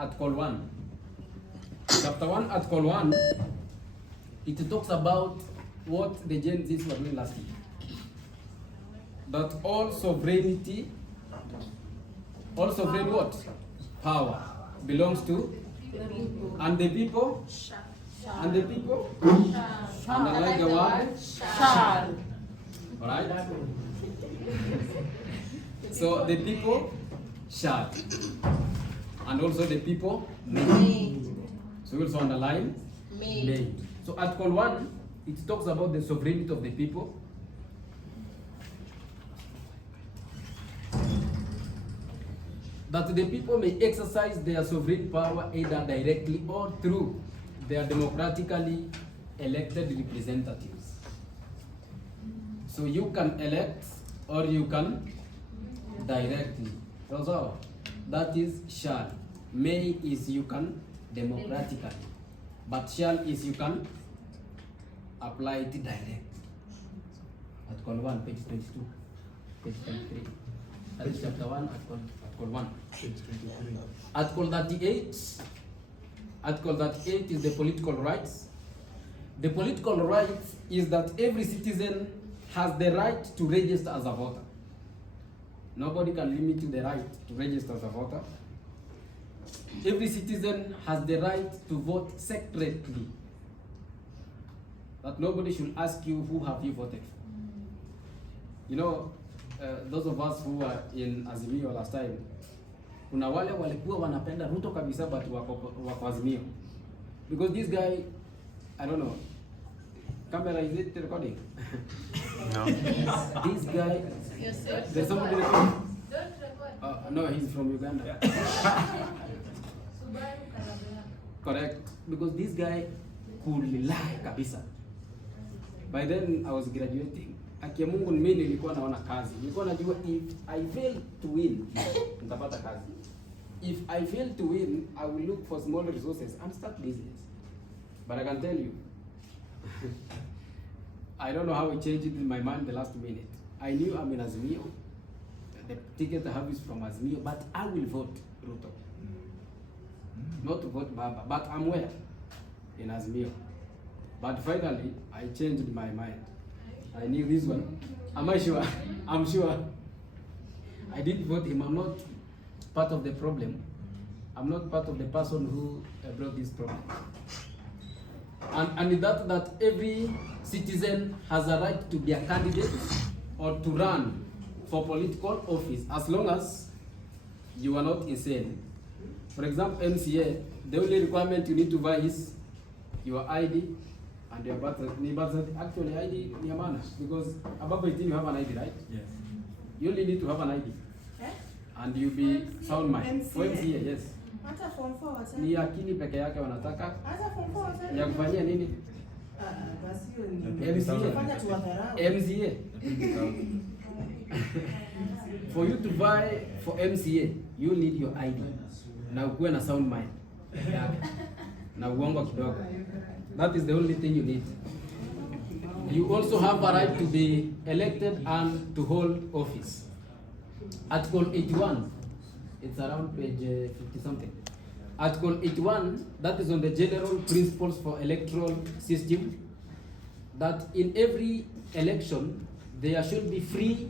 Article 1. Chapter 1, Article 1, it talks about what the Gen Zs were doing last year. That all sovereign what? Power belongs to and the people and the people underline the word shall. Alright? So the people shall and also the people may. So we also underline may. So Article 1, it talks about the sovereignty of the people. That the people may exercise their sovereign power either directly or through their democratically elected representatives. So you can elect or you can directly. So that is shall. May is you can democratically. But shall is you can apply it direct. Article 1, page 22, page 23. That is chapter 1, Article 1. Page 23. Article 38. Article 38 is the political rights. The political rights is that every citizen has the right to register as a voter. Nobody can limit you the right to register as a voter. Every citizen has the right to vote separately. That nobody should ask you who have you voted for. You know, those of us who were in Azimio last time, kuna wale walikuwa wanapenda Ruto kabisa but wako Azimio. Because this guy, I don't know, camera, is it recording? No. This guy, there's somebody recording? Don't record. No, he's from Uganda. Correct. Because this guy could lie kabisa. By then I was graduating. Akia Mungu mimi nilikuwa naona kazi. Nilikuwa najua if I fail to win, nitapata kazi. If I fail to win, I will look for small resources and start business. But I can tell you, I don't know how it changed in my mind the last minute. I knew I'm in Azimio. The ticket I have is from Azimio, but I will vote Ruto. Not to vote Baba, but I'm where? In Azimio. But finally, I changed my mind. I knew this one. Am I sure? I'm sure. I didn't vote him. I'm not part of the problem. I'm not part of the person who brought this problem. And that every citizen has a right to be a candidate or to run for political office as long as you are not insane. For example, MCA, the only requirement you need to buy is your ID and your birth certificate. Actually, ID ni maana because above 18 you have an ID, right? Yes. You only need to have an ID. And you be sound mind. For MCA, yes. Hata form 4 wacha. Ni akili peke yake wanataka. Hata form 4 wacha. Ya kufanyia nini? Basi hiyo ni MCA. fanya tu wadharau. MCA. For you to buy for MCA, you need your ID. Na ukuwe na sound mind. Na uongo kidogo. That is the only thing you need. You also have a right to be elected and to hold office. Article 81, it's around page 50 something. Article 81, that is on the general principles for electoral system, that in every election there should be free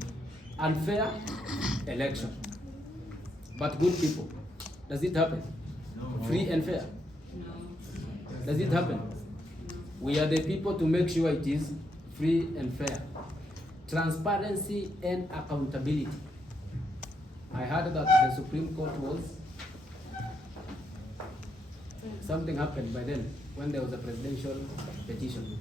and fair election. But good people, does it happen? No. Free and fair? No. Does it happen? We are the people to make sure it is free and fair. Transparency and accountability. I heard that the Supreme Court was, something happened by then when there was a presidential petition.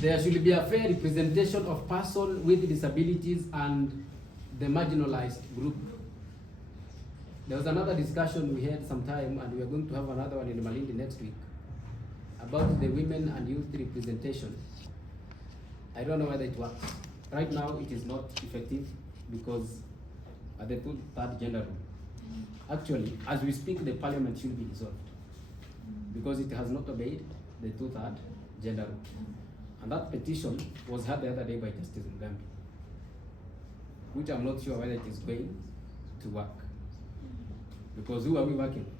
There should be a fair representation of persons with disabilities and the marginalized group. There was another discussion we had sometime, and we are going to have another one in Malindi next week, about the women and youth representation. I don't know whether it works. Right now it is not effective because they put third gender rule. Actually, as we speak, the parliament should be dissolved because it has not obeyed the 2/3 gender rule. And that petition was heard the other day by Justice Mugambi, which I'm not sure whether it is going to work. Because who are we working with?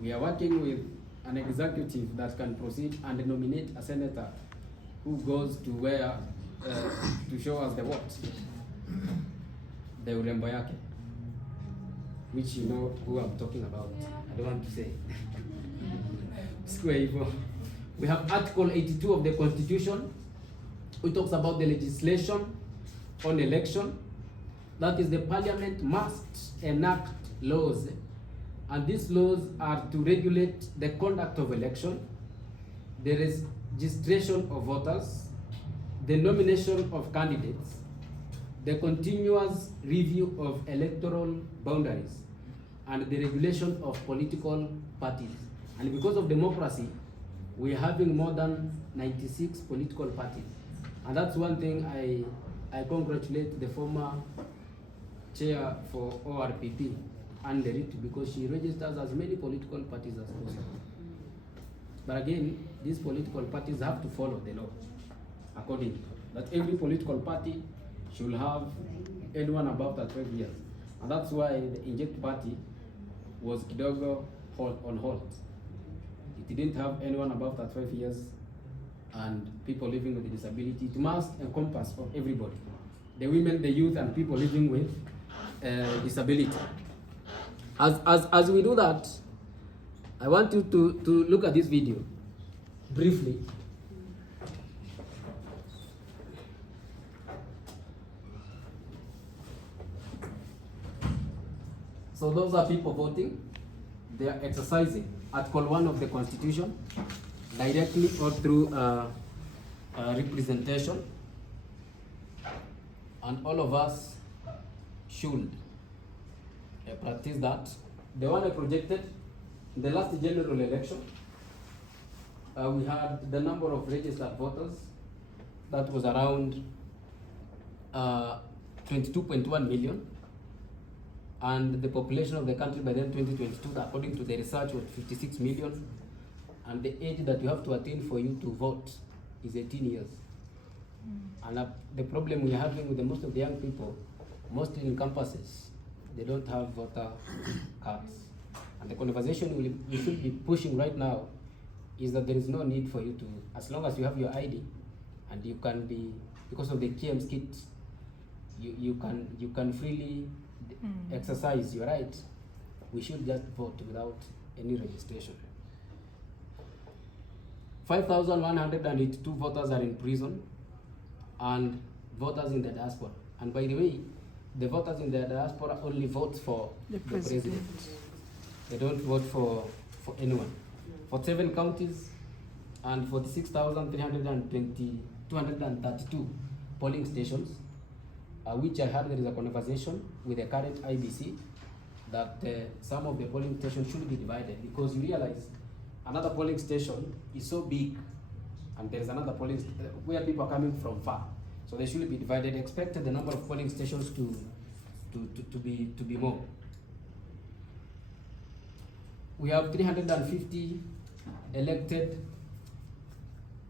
We are working with an executive that can proceed and nominate a senator who goes to where to show us the what? The urembo yake, which you know who I'm talking about. I don't want to say. Square hivyo. We have Article 82 of the Constitution, which talks about the legislation on election. That is, the Parliament must enact laws, and these laws are to regulate the conduct of election, the registration of voters, the nomination of candidates, the continuous review of electoral boundaries, and the regulation of political parties. And because of democracy, we're having more than 96 political parties. And that's one thing I congratulate the former chair for ORPP, and because she registers as many political parties as possible. But again, these political parties have to follow the law accordingly. That every political party should have anyone above 12 years. And that's why the Inject party was kidogo on hold. It didn't have anyone above 12 years and people living with a disability. It must encompass of everybody, the women, the youth, and people living with disability. As we do that, I want you to look at this video briefly. So those are people voting. They are exercising Article 1 of the Constitution directly or through representation. And all of us should practice that. The one I projected, the last general election, we had the number of registered voters that was around 22.1 million. And the population of the country by then 2022, according to the research, was 56 million. And the age that you have to attain for you to vote is 18 years. And the problem we're having with most of the young people, mostly in campuses, they don't have voter cards. And the conversation we should be pushing right now is that there is no need for you to, as long as you have your ID and you can be, because of the KM's kit, you can freely exercise your right. We should just vote without any registration. 5,182 voters are in prison, and voters in the diaspora. And by the way, the voters in the diaspora only vote for the president. They don't vote for anyone. For 7 counties and 46,232 polling stations, which I heard there is a conversation with the current IBC that some of the polling stations should be divided, because you realize another polling station is so big and there is another polling where people are coming from far. So they should be divided. Expect the number of polling stations to be more. We have 350 elected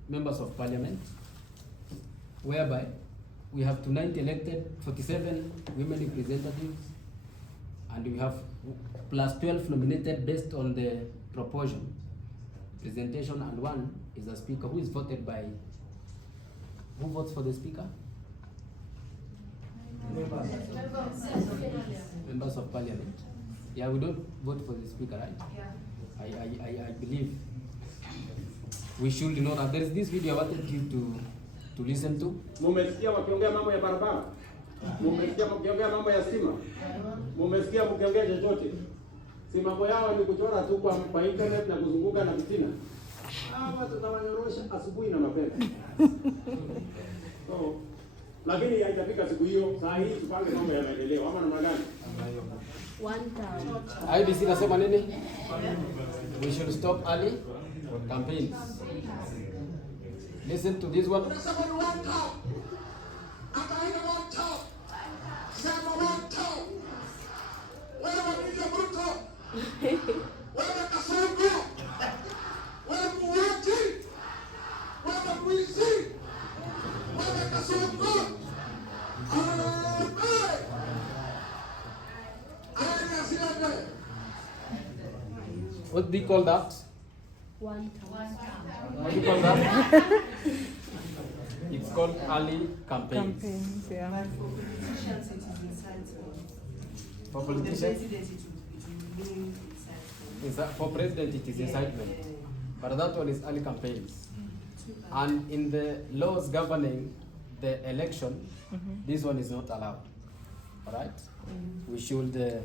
members of parliament, whereby we have 290 elected, 47 women representatives, and we have plus 12 nominated based on the proportion, presentation, and one is the speaker, who is voted by, who votes for the speaker? Members of parliament. Yeah, we don't vote for the speaker, right? Yeah. I believe we should know that. There is this video I wanted you to listen to. Mumesikia wakiongea mambo ya barabara? Mumesikia wakiongea mambo ya stima? Mumesikia wakiongea chochote? Si mambo yao ni kuchora tu kwa internet na kuzunguka na vitina. Hawa tutawanyorosha asubuhi na mapema. So, lakini haitafika siku hiyo. Saa hii tupange mambo ya maendeleo ama namna gani? IBC nasema nini? We should stop early campaigns. Listen to this one. What do you call that? One What do you call that? It's called early campaigns. Campaigns, yeah. But for politicians, it is incitement. For For the politicians, president, it will be incitement. for president it is incitement. But that one is early campaigns. And in the laws governing the election, this one is not allowed. Alright? We should, yes.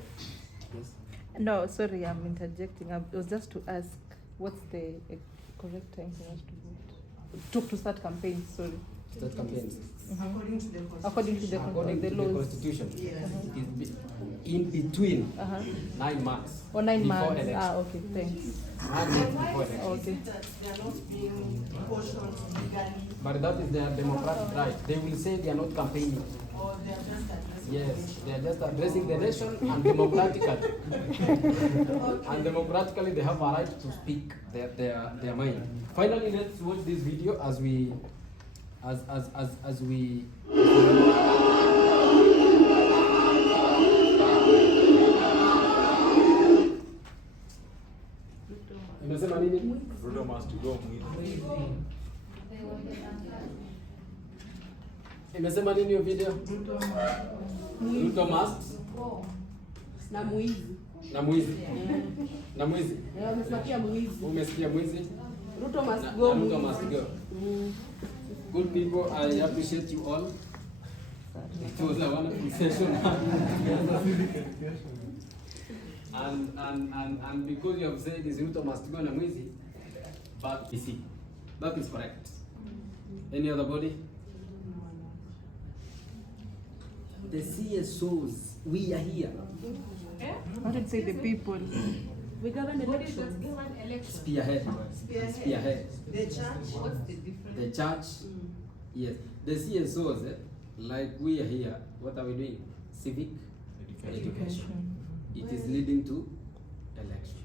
No, sorry, I'm interjecting. It was just to ask, what's the correct time for us to vote? To start campaigns, sorry. Start campaigns. According to the According constitution. to the According to the laws. constitution, Yes. it is in between Uh-huh. 9 months. Or 9 before months. election. Ah, okay, thanks. 9 months before election. Okay. That they are not being cautioned legally, But that is their democratic right. They will say they are not campaigning. or they are just addressing the Yes, nation. they are just addressing the nation and democratically. And democratically they have a right to speak their mind. Finally, let's watch this video as we Imesema nini? Ruto must go Mwizi. Imesema nini hiyo video? Ruto must na mwizi. na mwizi. Na mwizi. Wamesikia mwizi. Umesikia mwizi? Ruto must Na go. Ruto must go. Good people, I appreciate you all. It was a wonderful session. and because you have said is Ruto must go na mwizi, but you see, that is correct. Any other body? The CSOs, we are here. I did say the people. We govern elections. Spearhead. Spearhead. The church. What's the difference? The church, yes. The CSOs, like we are here, what are we doing? Civic education. It is leading to election.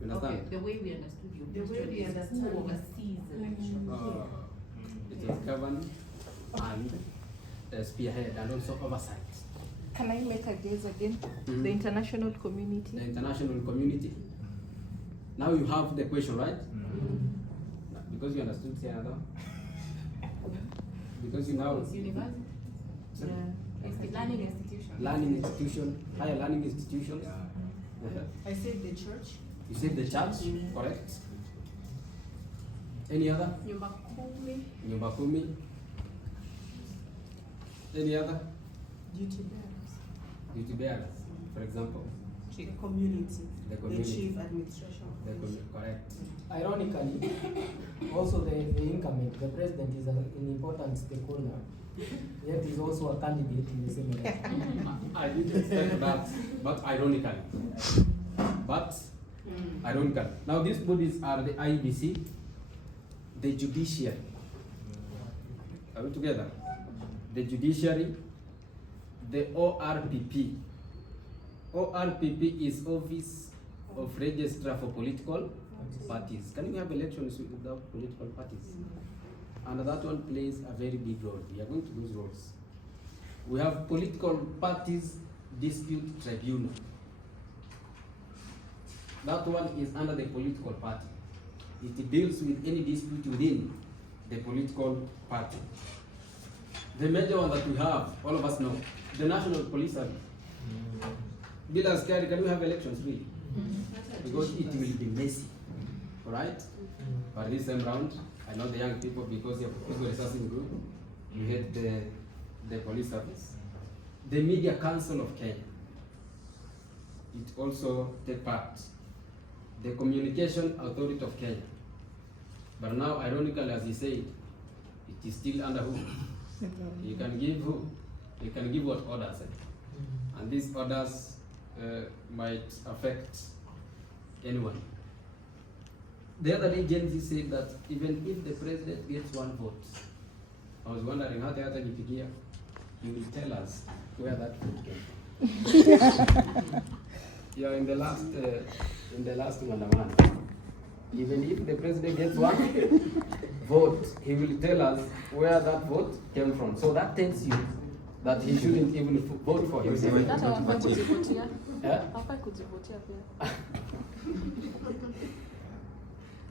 You understand? Okay, the way we understood your The way we question is understand. who oversees elections. It is governed and spearhead and also oversight. Can I make a guess again? Mhm. The international community. The international community. Now you have the question, right? Because you understood Canada. Because you now It's university. Sorry? Learning institution. Learning institution, higher learning institutions. Uh-huh. I said the church. You said the church, correct? Any other? Nyumba kumi. Nyumba kumi. Any other? Duty bearers. Duty bearers, for example. The community. The community. The chief administration. Correct. Ironically, also the incumbent, the president is an important stakeholder, yet is also a candidate in the same election. I didn't expect that, but ironically. Ironically. Now these bodies are the IBC, the judiciary. Are we together? The judiciary, the ORPP. ORPP is Office of Registrar for Political Parties. Can we have elections without political parties? And that one plays a very big role. We are going to lose roles. We have Political Parties Dispute Tribunal. That one is under the political party. It deals with any dispute within the political party. The major one that we have, all of us know, the National Police Service. Bila askari, can we have elections really? Because it will be messy, alright? But this time round, I know the young people, because you're people resourcing group, you hate the police service. The Media Council of Kenya, it also take part. The Communication Authority of Kenya. But now, ironically, as he said, it is still under who? You can give who? You can give what orders? And these orders might affect anyone. The other day, Gen Z said that even if the president gets one vote, I was wondering how the other Nipigia, you will tell us where that vote came from. Yeah, in the last Mandamana, even if the president gets one vote, he will tell us where that vote came from. So that tells you that he shouldn't even vote for himself. Hata hawafai kujivutia. Eh? Hawafai kujivutia pia.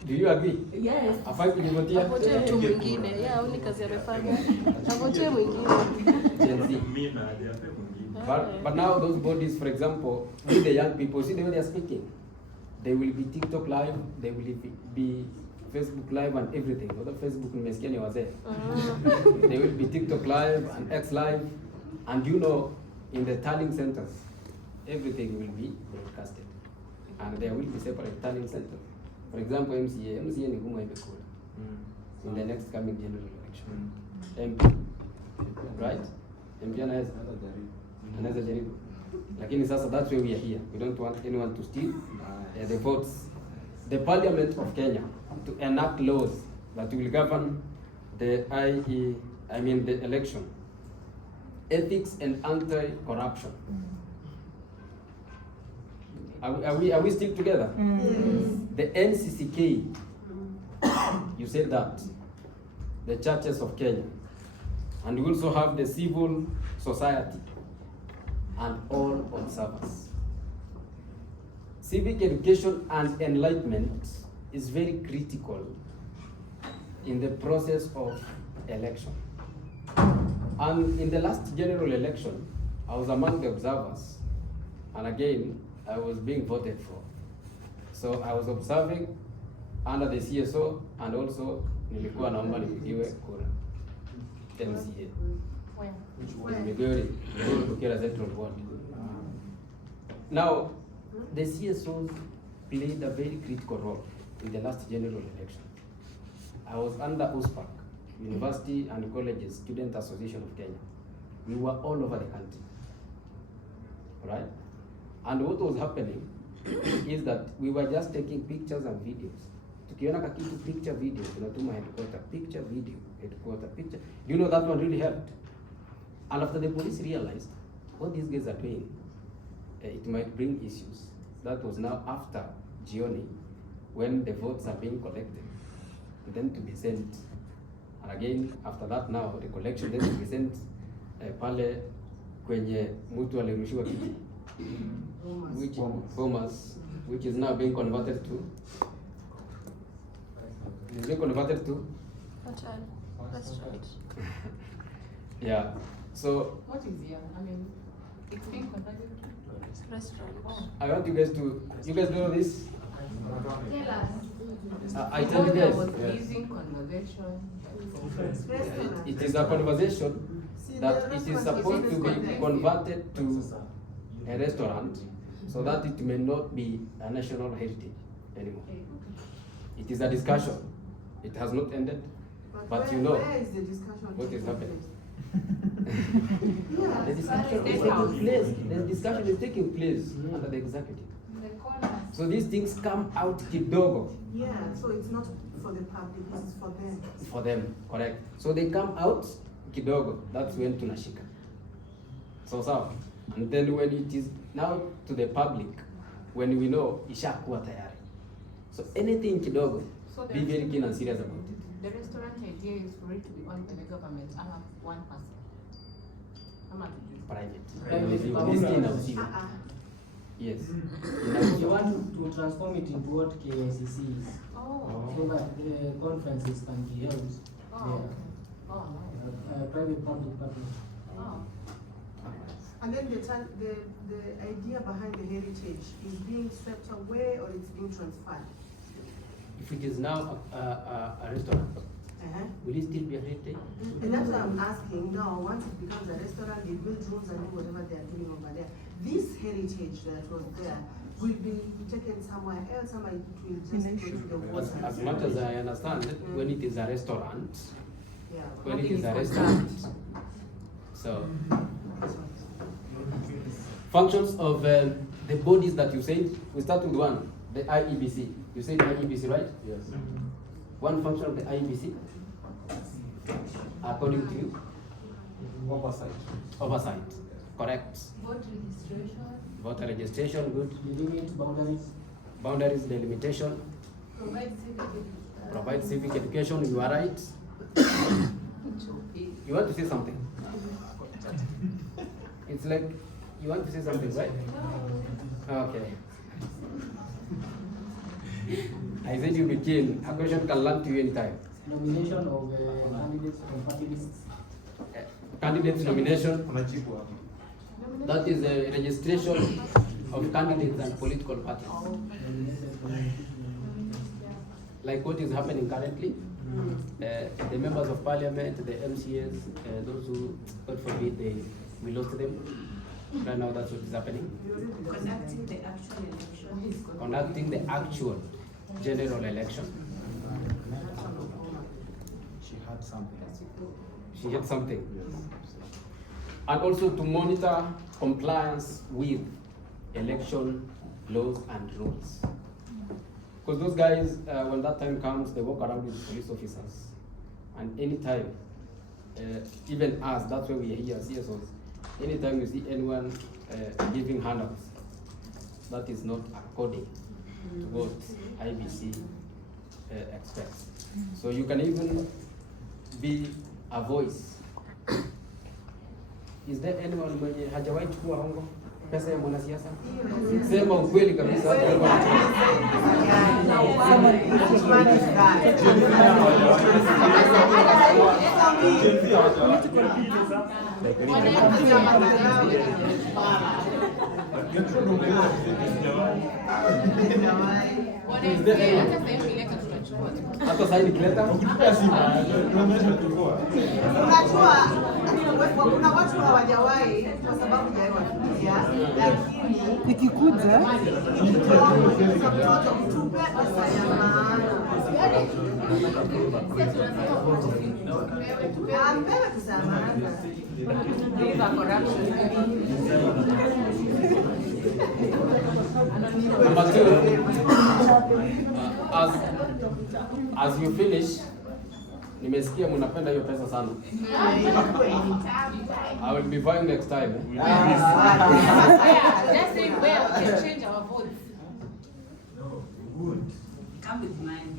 Do you agree? Yes. Afai kujivutia? Avotie mtu mwingine. Yeah, aoni kazi amefanya. Avotie mwingine. Gen Z. But now those bodies, for example, with the young people, see the way they are speaking. They will be TikTok live, they will be Facebook live and everything. Although Facebook nimesikia ni wazee. They will be TikTok live and X live, and you know, in the tallying centers, everything will be broadcasted, and there will be separate tallying centers. For example, MCA ni gumu ibe kura in the next coming general election. MP, right? MP anaweza jaribu. Lakini sasa that's why we are here. We don't want anyone to steal the votes. The Parliament of Kenya to enact laws that will govern the the election, ethics and anti-corruption. Are we still together? The NCCK, you said that, the churches of Kenya, and we also have the civil society and all observers. Civic education and enlightenment is very critical in the process of election. And in the last general election, I was among the observers, and again, I was being voted for. So I was observing under the CSO, and also nilikuwa naomba nipigiwe kura MCA. Migori, Bukera Central Ward. Now, the CSOs played a very critical role in the last general election. I was under USPAC, University and Colleges Student Association of Kenya. We were all over the country, right? And what was happening is that we were just taking pictures and videos. Tukiona kakitu picture video, tunatuma headquarter, picture video, headquarter, picture. Do you know that one really helped? And after the police realized what these guys are doing, it might bring issues. That was now after Gioni, when the votes are being collected, then to be sent. And again, after that now, the collection then to be sent pale kwenye mtu alirushiwa kiti, which is now being converted to, That's right. Yeah. So What is here? I mean, it's being converted to Restaurant. I want you guys know this. Tell us. I tell you guys. Using conversation. It is a conversation that it is supposed to be converted to a restaurant so that it may not be a national heritage anymore. It is a discussion. It has not ended, but you know where is the discussion what is happening. Yeah. The discussion is taking place. The discussion is taking place under the executive. So these things come out kidogo. Yeah, so it's not for the public, it's for them. For them, correct. So they come out kidogo. That's when tunashika. So. And then when it is now to the public, when we know ishakuwa tayari. So anything kidogo, So be very keen and serious about it. The restaurant idea is for it to be owned by the government. I have one person. How much is it? Private. Private. This in our city. Yes. You want to transform it into what KICC is, Oh. so that the conferences can be held Oh, there. okay. Oh, nice. Private, public, public. Oh. And then the idea behind the heritage is being swept away or it's being transferred? If it is now a restaurant, will it still be a heritage? And that's what I'm asking now, once it becomes a restaurant, they build rooms and do whatever they're doing over there. This heritage that was there will be taken somewhere else, somewhere it will just go to the water. As much as I understand, when it is a restaurant, Yeah. when it is a restaurant, so functions of the bodies that you said, we start with one, the IEBC. You said IEBC, right? Yes. One function of the IEBC, according to you? Oversight. Oversight, correct. Vote registration. Voter registration, good. Delimit boundaries. Boundaries delimitation, Provide civic education. provide civic education, you are right. You want to say something? It's like you want to say something, right? Okay. I said you begin. A question can land to you anytime. Nomination of candidates from party lists. Candidates nomination. Unajibu hapo. That is a registration of candidates and political parties. Like what is happening currently. The members of parliament, the MCAs, those who, God forbid, we lost them. Right now, that's what is happening. Conducting the actual election. Conducting the actual general election. She had something. She had something. And also to monitor compliance with election laws and rules. Because those guys, when that time comes, they walk around with police officers. And anytime, even us, that's why we are here, CSOs, anytime you see anyone giving handouts, that is not according to what IBC expects. So you can even be a voice. Is there anyone mwenye hajawahi chukua hongo pesa ya mwanasiasa? Sema ukweli kabisa. Hata sasa nikileta Unajua kuna watu hawajawahi kwa sababu hawajawahi, lakini ikikuja mtoto mtupe pesa ya maana. Ampewe pesa ya maana. Number two, as you finish, nimesikia mnapenda hiyo pesa sana. I will be buying next time. Just say where we can change our votes. Good. Come with mine.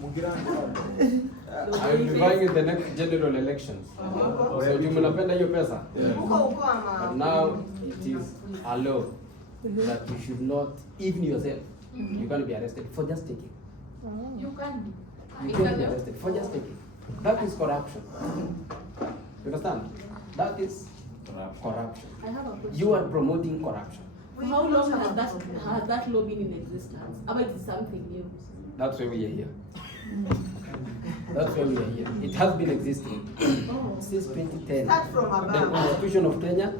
I will be buying in the next general elections. So you mnapenda hiyo pesa. But now it is a law that you should not, even yourself, you're going to be arrested for just taking. You can. You can be arrested for just taking. That is corruption. You understand? That is corruption. I have a question. You are promoting corruption. How long has that law been in existence? About it is something new. That's why we are here. That's why we are here. It has been existing since 2010. Start from The above. Constitution of Kenya,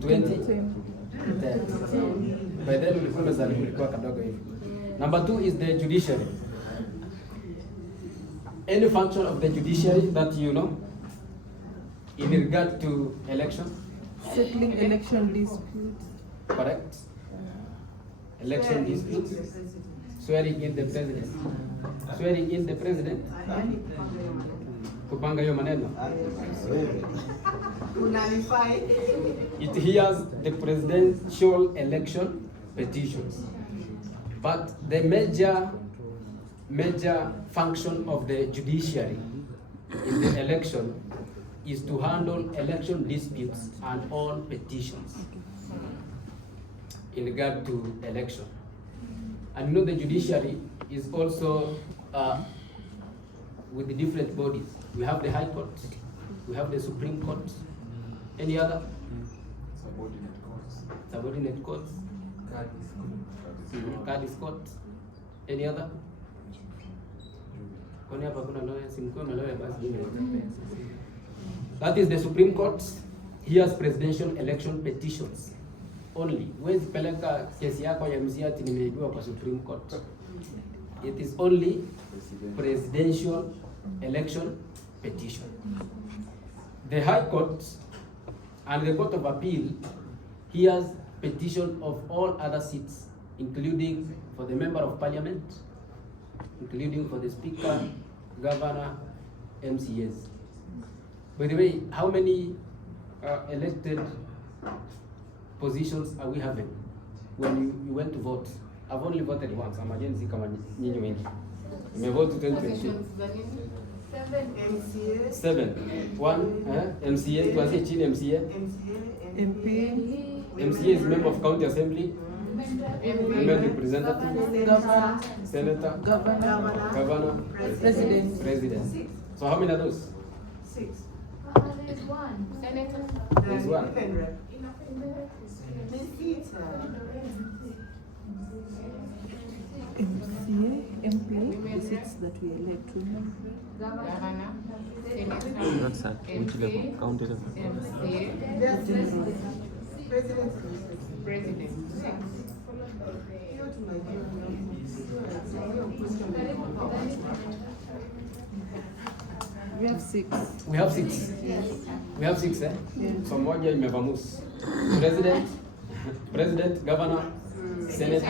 2010. By then ulikuwa kadogo hivi. Number two is the judiciary. Any function of the judiciary that you know in regard to election, settling election disputes. correct? Election disputes, swearing in the president. Swearing in the president. Kupanga hiyo maneno. It hears the presidential election petitions. But the major function of the judiciary in the election is to handle election disputes and all petitions in regard to election. And you know the judiciary is also with the different bodies. We have the High Court, we have the Supreme Court. Any other? Subordinate courts. Subordinate courts. Cardis Court. Any other? Kwani hapa kuna lawyer, simkuwa na lawyer basi mimi nitapea. That is the Supreme Court. Here's presidential election petitions only. Huwezi peleka kesi yako ya MCA ati nimeibiwa kwa Supreme Court. It is only presidential election petition. The High Court and the Court of Appeal hears petition of all other seats, including for the Member of Parliament, including for the Speaker, Governor, MCAs. By the way, how many elected positions are we having when you went to vote? I've only voted once. I'm against kama nyinyi wengi. Nimevote 2022. MCA. 7. One, MCA, tuanzie chini MCA. MCA. MP. MCA is member of county assembly, women representative, Governor, senator, governor, governor, president. president. So how many are those? 6. There's one. Senator. There's one. Women rep. Miss Peter. MCA, MP, the seats that we elect women. Governor. That's at which level? County level? MCA. There's 6. President. President. Hiyo tunajua hiyo question. We have 6. We have 6. We have 6, eh? Yeah. So moja imevamus. President, president, governor, senate,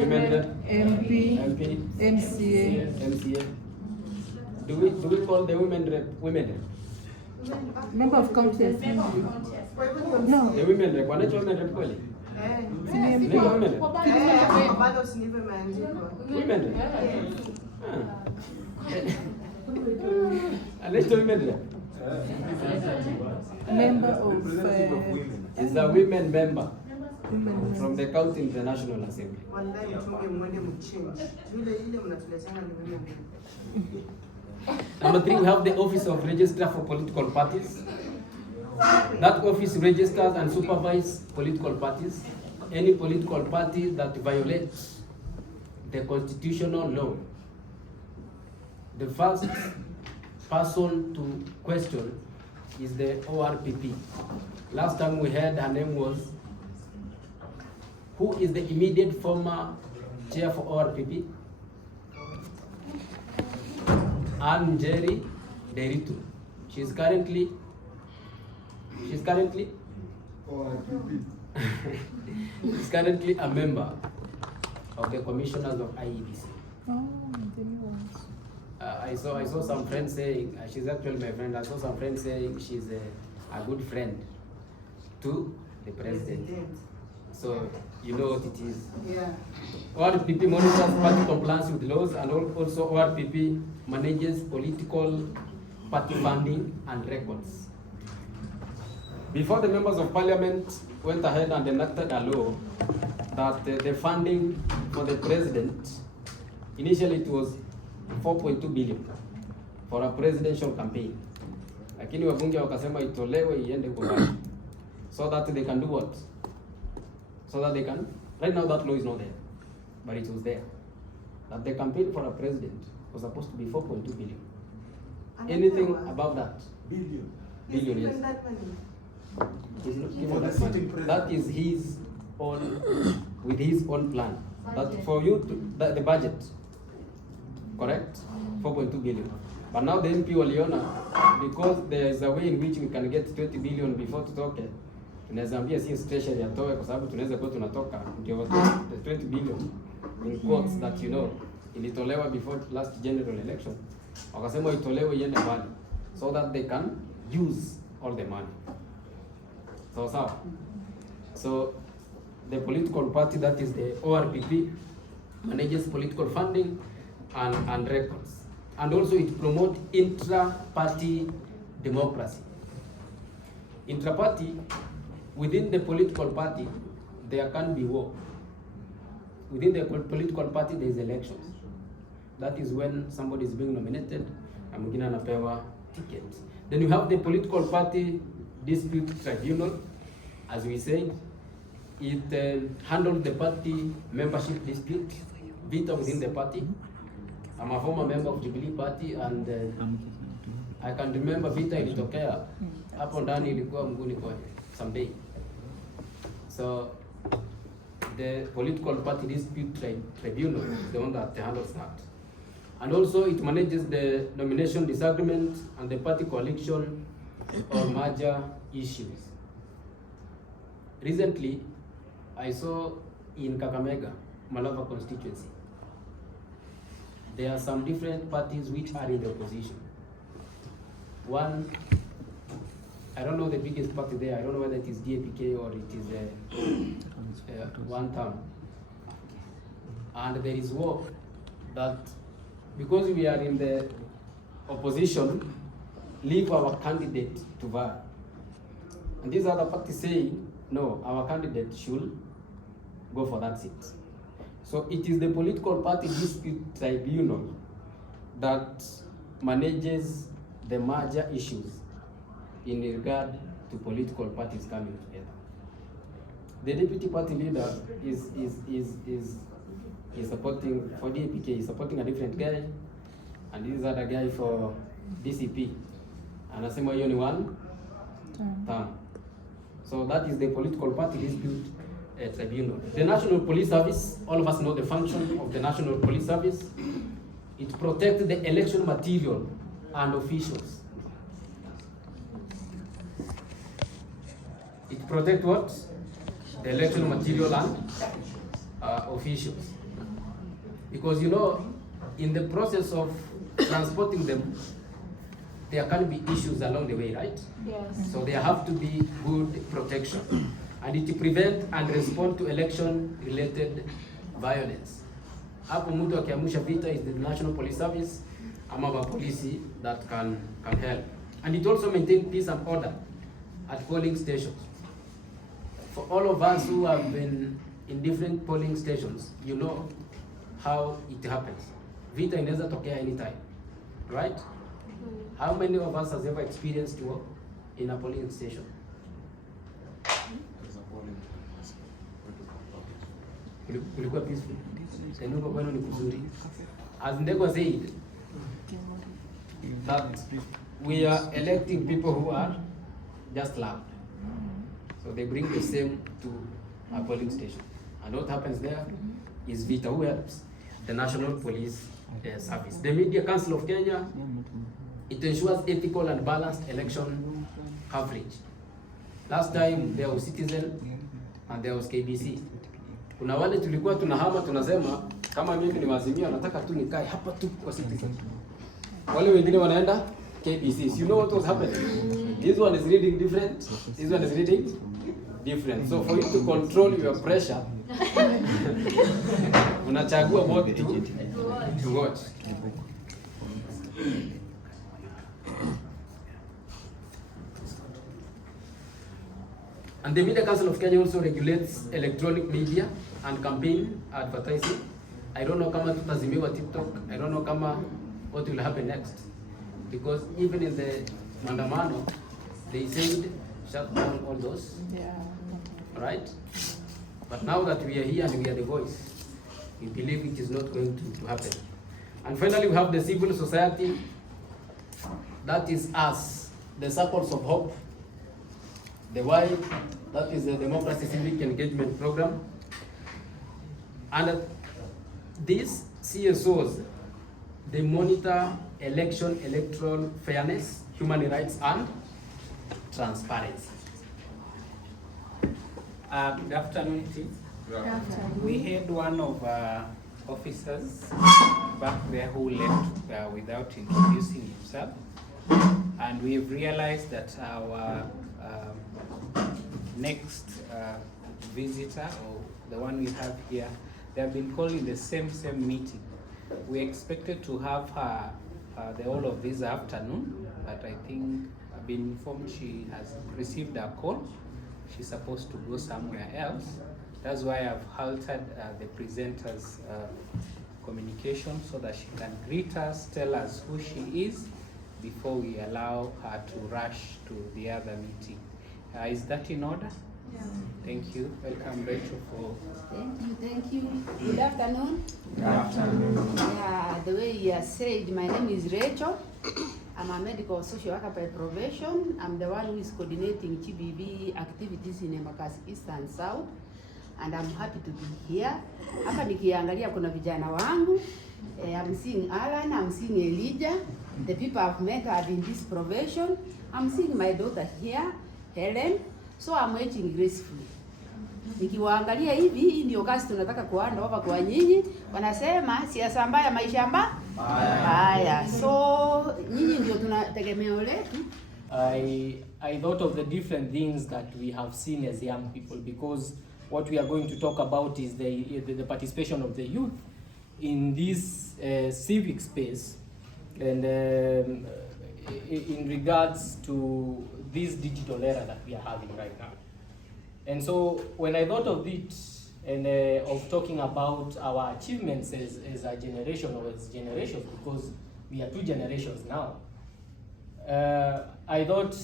women rep, MP, MP, MCA. MCA. Do we call the women rep women rep? Member of county assembly. No. The women rep, wanaitwa women rep kweli? Ndio women rep. Bado sinipe maandiko. Women rep. Anaitwa women rep. Member of Is a women member women. from the county international assembly. Wallahi mtunge mwende mchange. Yule ile mnatuletanga ni women rep. Number 3, we have the Office of Registrar for Political Parties. That office registers and supervises political parties. Any political party that violates the constitutional law. The first person to question is the ORPP. Last time we heard her name was, who is the immediate former chair for ORPP? Ann Jerry Deritu. She's currently she's currently a member of the commissioners of IEBC. Oh, the new ones. I saw some friends saying she's actually my friend. I saw some friends saying she's a good friend to the president. So you know what it is. Yeah. ORPP monitors party compliance with laws, and also ORPP manages political party funding and records. Before the members of parliament went ahead and enacted a law that the funding for the president, initially it was 4.2 billion for a presidential campaign. Lakini wabunge wakasema itolewe iende kwa so that they can do what? So that they can, right now that law is not there, but it was there. That the campaign for a president was supposed to be 4.2 billion. Anything above that? Billion, yes. He's not given that money. That is his own, with his own plan. That for you, to, the budget, correct? 4.2 billion. But now the MP waliona, because there is a way in which we can get 20 billion before tutoke, tunaweza ambia CS treasury atoe kwa sababu tunaweza kuwa tunatoka ndio the 20 billion in quotes that you know ilitolewa before last general election. Wakasema itolewe iende mbali so that they can use all the money. So the political party, that is the ORPP, manages political funding and records. And also it promotes intra-party democracy. Intra-party, within the political party, there can be war. Within the political party, there is elections. That is when somebody is being nominated and mwingine anapewa ticket. Then you have the political party dispute tribunal. As we said, it handled the party membership dispute, vita within the party. I'm a former member of Jubilee Party, and I can remember vita ilitokea hapo ndani, ilikuwa mguni kwa someday. So the political party dispute tribunal is the one that handles that. And also it manages the nomination disagreement and the party coalition or merger issues. Recently, I saw in Kakamega, Malava constituency, there are some different parties which are in the opposition. One, I don't know the biggest party there, I don't know whether it is DAPK or it is one town. And there is war that because we are in the opposition, leave our candidate to VAR. And these other parties say, no, our candidate should go for that seat. So it is the political party dispute tribunal that manages the major issues in regard to political parties coming together. The deputy party leader is supporting, for DAPK, is supporting a different guy, and this other guy for DCP. Anasema hiyo ni one term. So that is the political party dispute tribunal. The National Police Service, all of us know the function of the National Police Service. It protects the election material and officials. It protects what? The election material and officials. Because you know, in the process of transporting them, there can be issues along the way, right? Yes. So there have to be good protection. And it prevent and respond to election-related violence. Hapo mtu akiamsha vita is the National Police Service ama polisi that can help. And it also maintain peace and order at polling stations. For all of us who have been in different polling stations, you know how it happens. Vita inaweza tokea anytime, right? How many of us has ever experienced war in a polling station? Kulikuwa peaceful. Enuko kwenu ni kuzuri. As Ndego said, that we are electing people who are just loud. So they bring the same to a polling station. And what happens there is Vita, who helps? The National Police Service. The Media Council of Kenya, it ensures ethical and balanced election coverage. Last time there was Citizen and there was KBC. Kuna wale tulikuwa tunahama tunasema kama mimi ni Azimio nataka tu nikae hapa tu kwa Citizen. Wale wengine wanaenda KBC. You know what was happening? This one is reading different. This one is reading different. So for you to control your pressure, unachagua what to watch. And the Media Council of Kenya also regulates electronic media and campaign advertising. I don't know kama tutazimiwa TikTok. I don't know kama what will happen next. Because even in the Mandamano, they said shut down all those. Yeah. Right? But now that we are here and we are the voice, we believe it is not going to happen. And finally, we have the civil society. That is us, the circles of hope. The Y, that is the Democracy Civic Engagement Program. And these CSOs, they monitor election, electoral fairness, human rights, and transparency. Good afternoon, team. We had one of our officers back there who left without introducing himself. And we've realized that our next visitor, or the one we have here, they have been calling the same meeting. We expected to have her the whole of this afternoon, but I think I've been informed she has received a call. She's supposed to go somewhere else. That's why I've halted the presenter's communication so that she can greet us, tell us who she is, before we allow her to rush to the other meeting. Is that in order? Yeah. Thank you. Welcome, Rachel. Thank you. Good afternoon. Good afternoon. Yeah, the way you have said, my name is Rachel. I'm a medical social worker by profession. I'm the one who is coordinating GBV activities in Embakasi East and South. And I'm happy to be here. Hapa nikiangalia kuna vijana wangu. I'm seeing Alan, I'm seeing Elijah. The people I've met are in this profession. I'm seeing my daughter here, Helen. So I'm waiting gracefully. Nikiwaangalia hivi, hii ndio kazi tunataka kuanda over kwa nyinyi. Wanasema siasa mbaya maisha mbaya. So nyinyi ndio tunategemeo letu. I thought of the different things that we have seen as young people, because what we are going to talk about is the participation of the youth in this civic space, and in regards to this digital era that we are having right now. And so when I thought of it and of talking about our achievements as a generation or as generations, because we are two generations now, I thought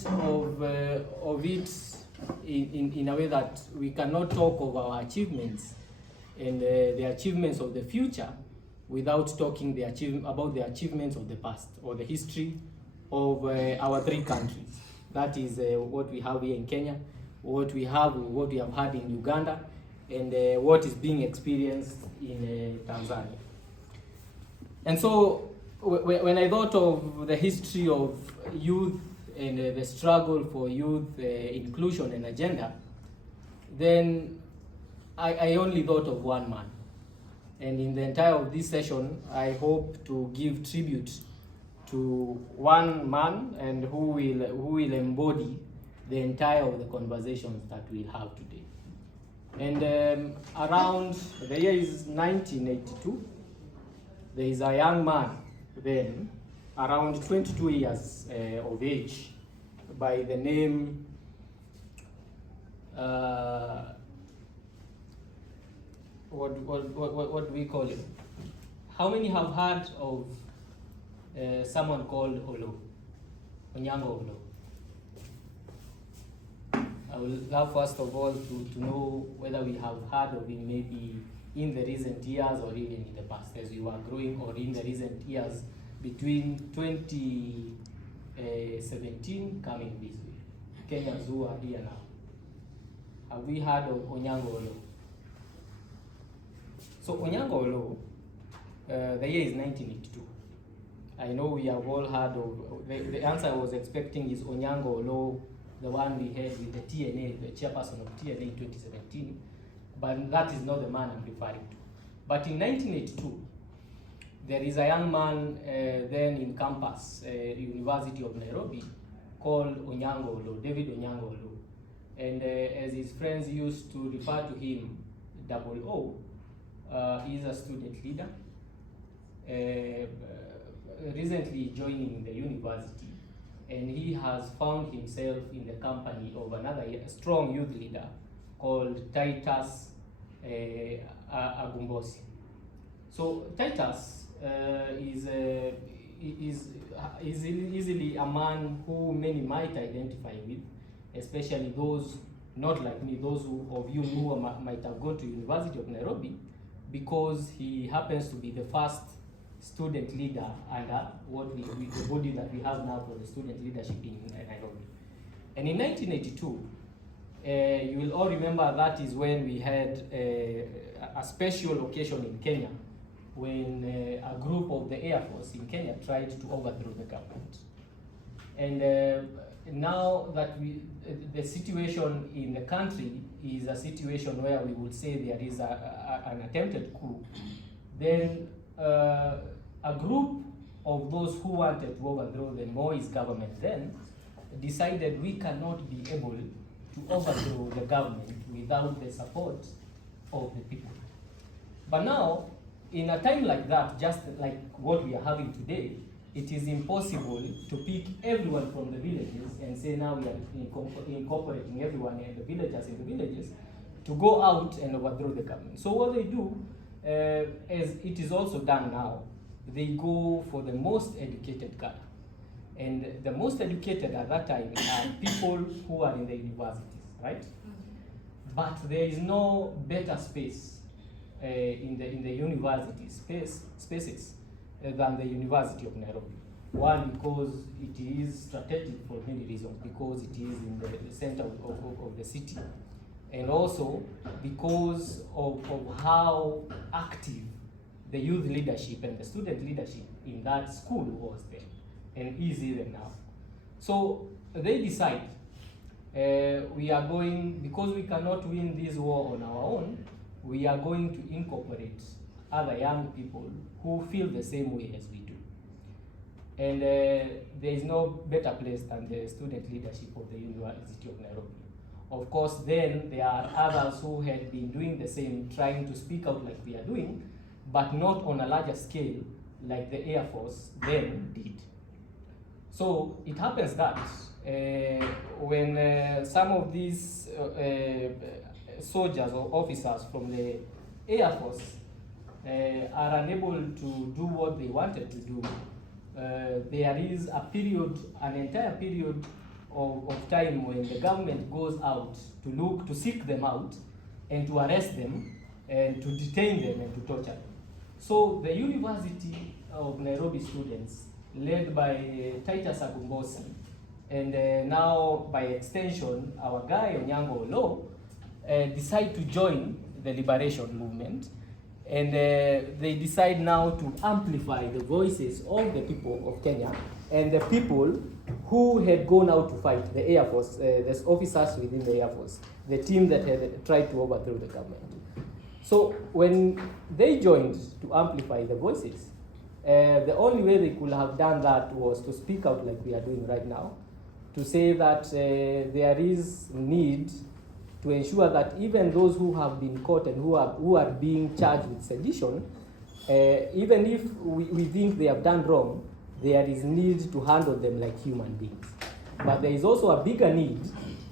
of it in a way that we cannot talk of our achievements and the achievements of the future without talking about the achievements of the past or the history of our three countries. That is what we have here in Kenya, what we have had in Uganda, and what is being experienced in Tanzania. And so when I thought of the history of youth and the struggle for youth inclusion and agenda, then I only thought of one man. And in the entire of this session, I hope to give tribute to one man and who will embody the entire of the conversations that we'll have today. And around the year is 1982, there is a young man then, around 22 years of age, by the name what do we call him? How many have heard of someone called Olo, Onyango Olo? I would love first of all to know whether we have heard of him maybe in the recent years or even in the past as we were growing, or in the recent years between 2017 coming this way. Kenyans who are here now. Have we heard of Onyango Olo? So Onyango Olo, the year is 1982. I know we have all heard of, the answer I was expecting is Onyango Olo, the one we had with the TNA, the chairperson of TNA in 2017, but that is not the man I'm referring to. But in 1982, there is a young man then in campus, University of Nairobi, called Onyango Olo, David Onyango Olo. And as his friends used to refer to him, Double O, he is a student leader, recently joining the university, and he has found himself in the company of another strong youth leader called Titus Agumbosi. So Titus is easily a man who many might identify with, especially those not like me, those of you who might have gone to University of Nairobi, because he happens to be the first student leader under the body that we have now for the student leadership in Nairobi. And in 1982, you will all remember that is when we had a special occasion in Kenya, when a group of the Air Force in Kenya tried to overthrow the government. And now that the situation in the country is a situation where we would say there is an attempted coup, then a group of those who wanted to overthrow the Moi's government then decided we cannot be able to overthrow the government without the support of the people. But now, in a time like that, just like what we are having today, it is impossible to pick everyone from the villages and say now we are incorporating everyone and the villagers in the villages to go out and overthrow the government. So what they do, as it is also done now, they go for the most educated cadre. And the most educated at that time are people who are in the universities, right? But there is no better space in the university spaces than the University of Nairobi. One, because it is strategic for many reasons, because it is in the center of the city, and also because of how active the youth leadership and the student leadership in that school was then, and is even now. So they decide, we are going, because we cannot win this war on our own, we are going to incorporate other young people who feel the same way as we do. And there is no better place than the student leadership of the University of Nairobi. Of course, then there are others who had been doing the same, trying to speak out like we are doing, but not on a larger scale like the Air Force then did. So it happens that when some of these soldiers or officers from the Air Force are unable to do what they wanted to do, there is a period, an entire period of time when the government goes out to seek them out and to arrest them and to detain them and to torture them. So the University of Nairobi students, led by Titus Agumbosi, and now by extension our guy Onyango Olo, decide to join the liberation movement, and they decide now to amplify the voices of the people of Kenya and the people who had gone out to fight, the Air Force, the officers within the Air Force, the team that had tried to overthrow the government. So when they joined to amplify the voices, the only way they could have done that was to speak out like we are doing right now, to say that there is need to ensure that even those who have been caught and who are being charged with sedition, even if we think they have done wrong, there is need to handle them like human beings. But there is also a bigger need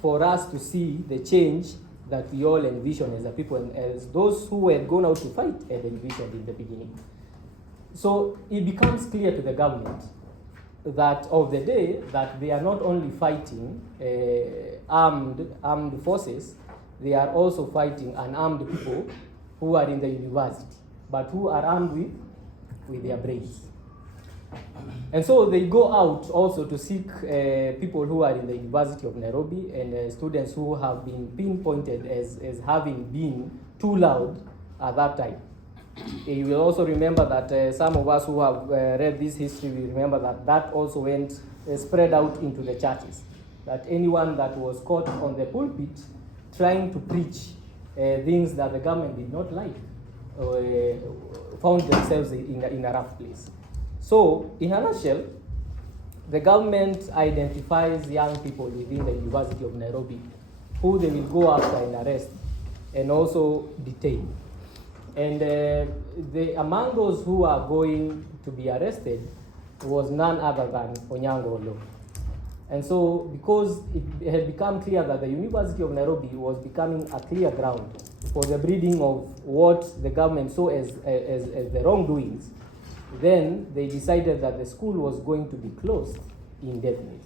for us to see the change that we all envision as a people and as those who had gone out to fight had envisioned in the beginning. So it becomes clear to the government that of the day that they are not only fighting armed forces, they are also fighting unarmed people who are in the university, but who are armed with their brains. And so they go out also to seek people who are in the University of Nairobi and students who have been pinpointed as having been too loud at that time. You will also remember that some of us who have read this history will remember that that also went spread out into the churches. That anyone that was caught on the pulpit trying to preach things that the government did not like found themselves in a rough place. So, in a nutshell, the government identifies young people within the University of Nairobi who they will go after and arrest and also detain. And among those who are going to be arrested was none other than Onyango Olo. And so, because it had become clear that the University of Nairobi was becoming a clear ground for the breeding of what the government saw as the wrongdoings, then they decided that the school was going to be closed indefinitely.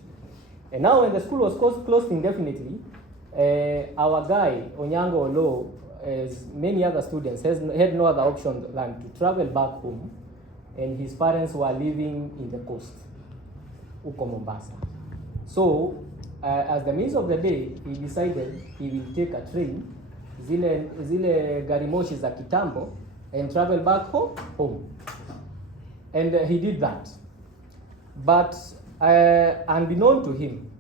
And now when the school was closed indefinitely, our guy, Onyango Olo, as many other students, had no other option than to travel back home, and his parents were living in the coast, Uko Mombasa. So, as the means of the day, he decided he will take a train, zile garimoshi za kitambo, and travel back home. And he did that. But unbeknown to him,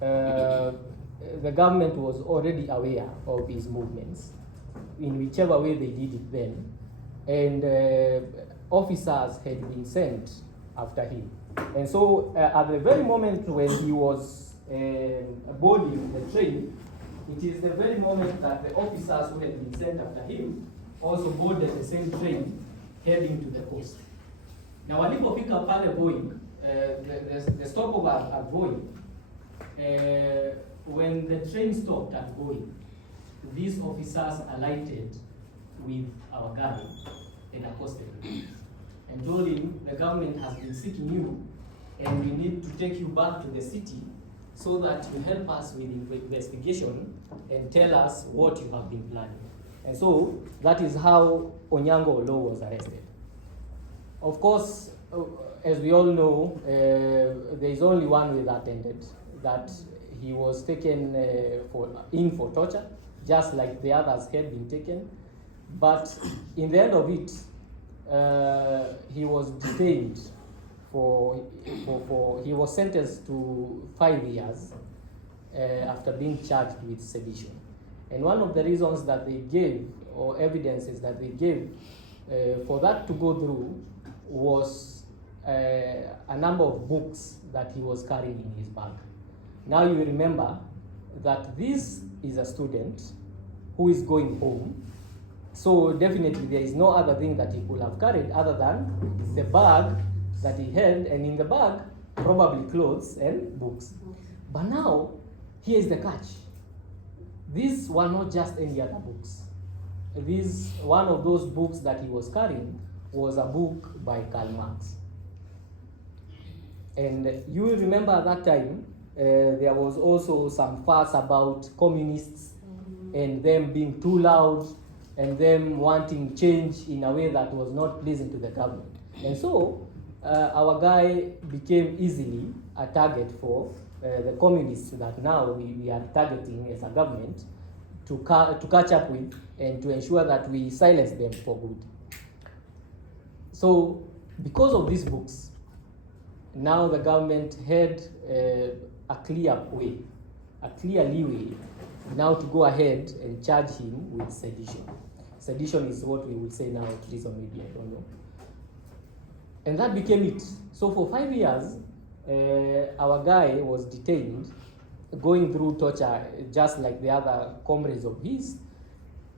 the government was already aware of his movements, in whichever way they did it then, and officers had been sent after him. And so at the very moment when he was boarding the train, it is the very moment that the officers who had been sent after him also boarded the same train heading to the coast. Now, walipofika pale Boeing, the stopover at Boeing, when the train stopped at Boeing, these officers alighted with our guy and accosted him and told him, the government has been seeking you and we need to take you back to the city so that you help us with investigation and tell us what you have been planning. And so that is how Onyango Olo was arrested. Of course, as we all know, there is only one way that ended, that he was taken in for torture, just like the others had been taken. But in the end of it, he was detained he was sentenced to 5 years after being charged with sedition. And one of the reasons that they gave, or evidences that they gave for that to go through, was a number of books that he was carrying in his bag. Now you remember that this is a student who is going home, so definitely there is no other thing that he could have carried other than the bag that he held, and in the bag probably clothes and books. But now, here is the catch. These were not just any other books. One of those books that he was carrying was a book by Karl Marx. And you will remember at that time, there was also some fuss about communists and them being too loud and them wanting change in a way that was not pleasing to the government. And so, our guy became easily a target for the communists that now we are targeting as a government to catch up with and to ensure that we silence them for good. So, because of these books, now the government had a clear way, a clear leeway now to go ahead and charge him with sedition. Sedition is what we would say now treason, maybe, I don't know. And that became it. So for 5 years, our guy was detained, going through torture just like the other comrades of his.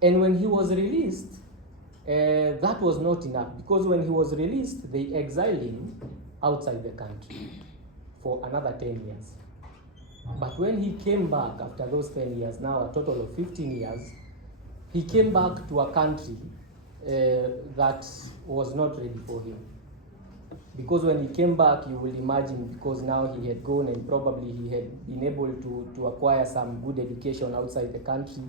And when he was released, that was not enough, because when he was released, they exiled him outside the country for another 10 years. But when he came back after those 10 years, now a total of 15 years, he came back to a country that was not ready for him. Because when he came back, you will imagine, because now he had gone and probably he had been able to acquire some good education outside the country,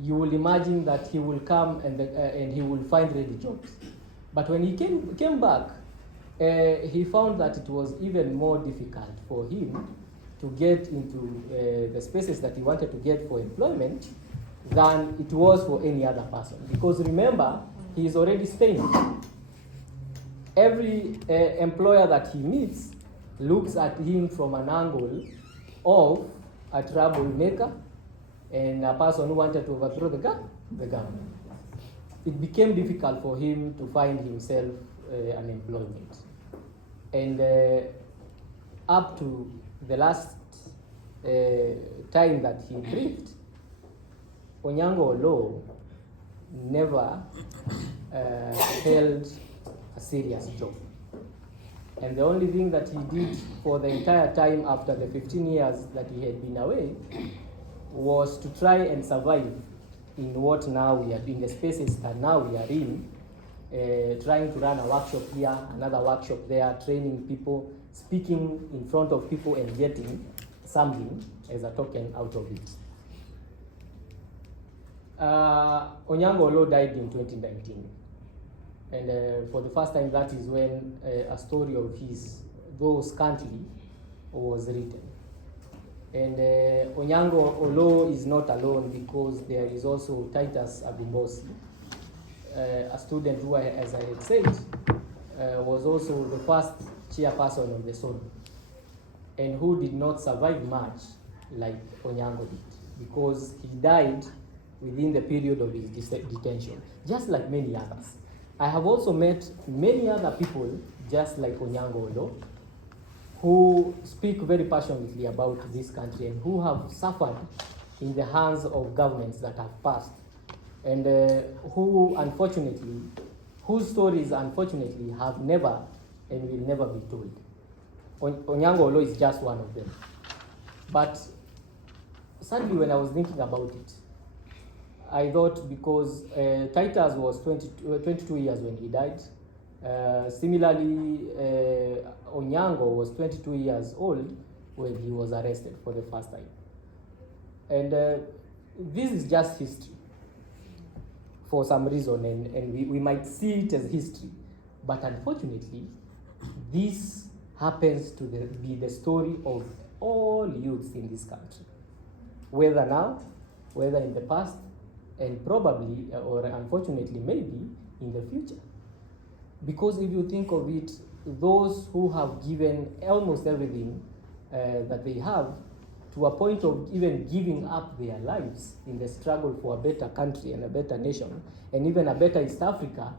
you will imagine that he will come and he will find ready jobs. But when he came back, he found that it was even more difficult for him to get into the spaces that he wanted to get for employment than it was for any other person. Because remember, he is already stained. Every employer that he meets looks at him from an angle of a troublemaker and a person who wanted to overthrow the government. It became difficult for him to find himself an employment. And up to the last time that he briefed, Onyango Olo never held a serious job. And the only thing that he did for the entire time after the 15 years that he had been away was to try and survive in what now we are in the spaces that now we are in, trying to run a workshop here, another workshop there, training people, speaking in front of people and getting something as a token out of it. Onyango Olo died in 2019. And for the first time, that is when a story of his, though scantily, was written. And Onyango Olo is not alone, because there is also Titus Abimbosi, a student who, as I had said, was also the first chairperson of the SONU, and who did not survive much like Onyango did, because he died within the period of his detention, just like many others. I have also met many other people, just like Onyango Olo, who speak very passionately about this country and who have suffered in the hands of governments that have passed, and whose stories unfortunately have never and will never be told. Onyango Olo is just one of them. But sadly, when I was thinking about it, I thought, because Titus was 22 years when he died. Similarly, Onyango was 22 years old when he was arrested for the first time. And this is just history for some reason, and we might see it as history. But unfortunately, this happens to be the story of all youths in this country, whether now, whether in the past, and probably, or unfortunately, maybe in the future. Because if you think of it, those who have given almost everything that they have, to a point of even giving up their lives in the struggle for a better country and a better nation, and even a better East Africa,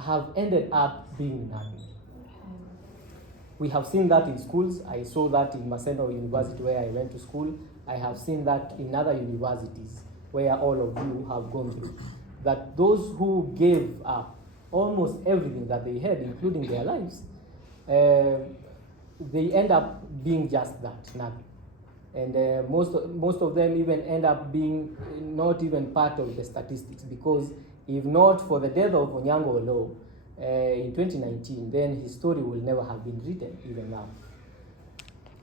have ended up being nothing. We have seen that in schools. I saw that in Maseno University, where I went to school. I have seen that in other universities where all of you have gone through. That those who gave up almost everything that they had, including their lives, they end up being just that, nothing. And most of them even end up being not even part of the statistics, because if not for the death of Onyango Olo in 2019, then his story will never have been written even now.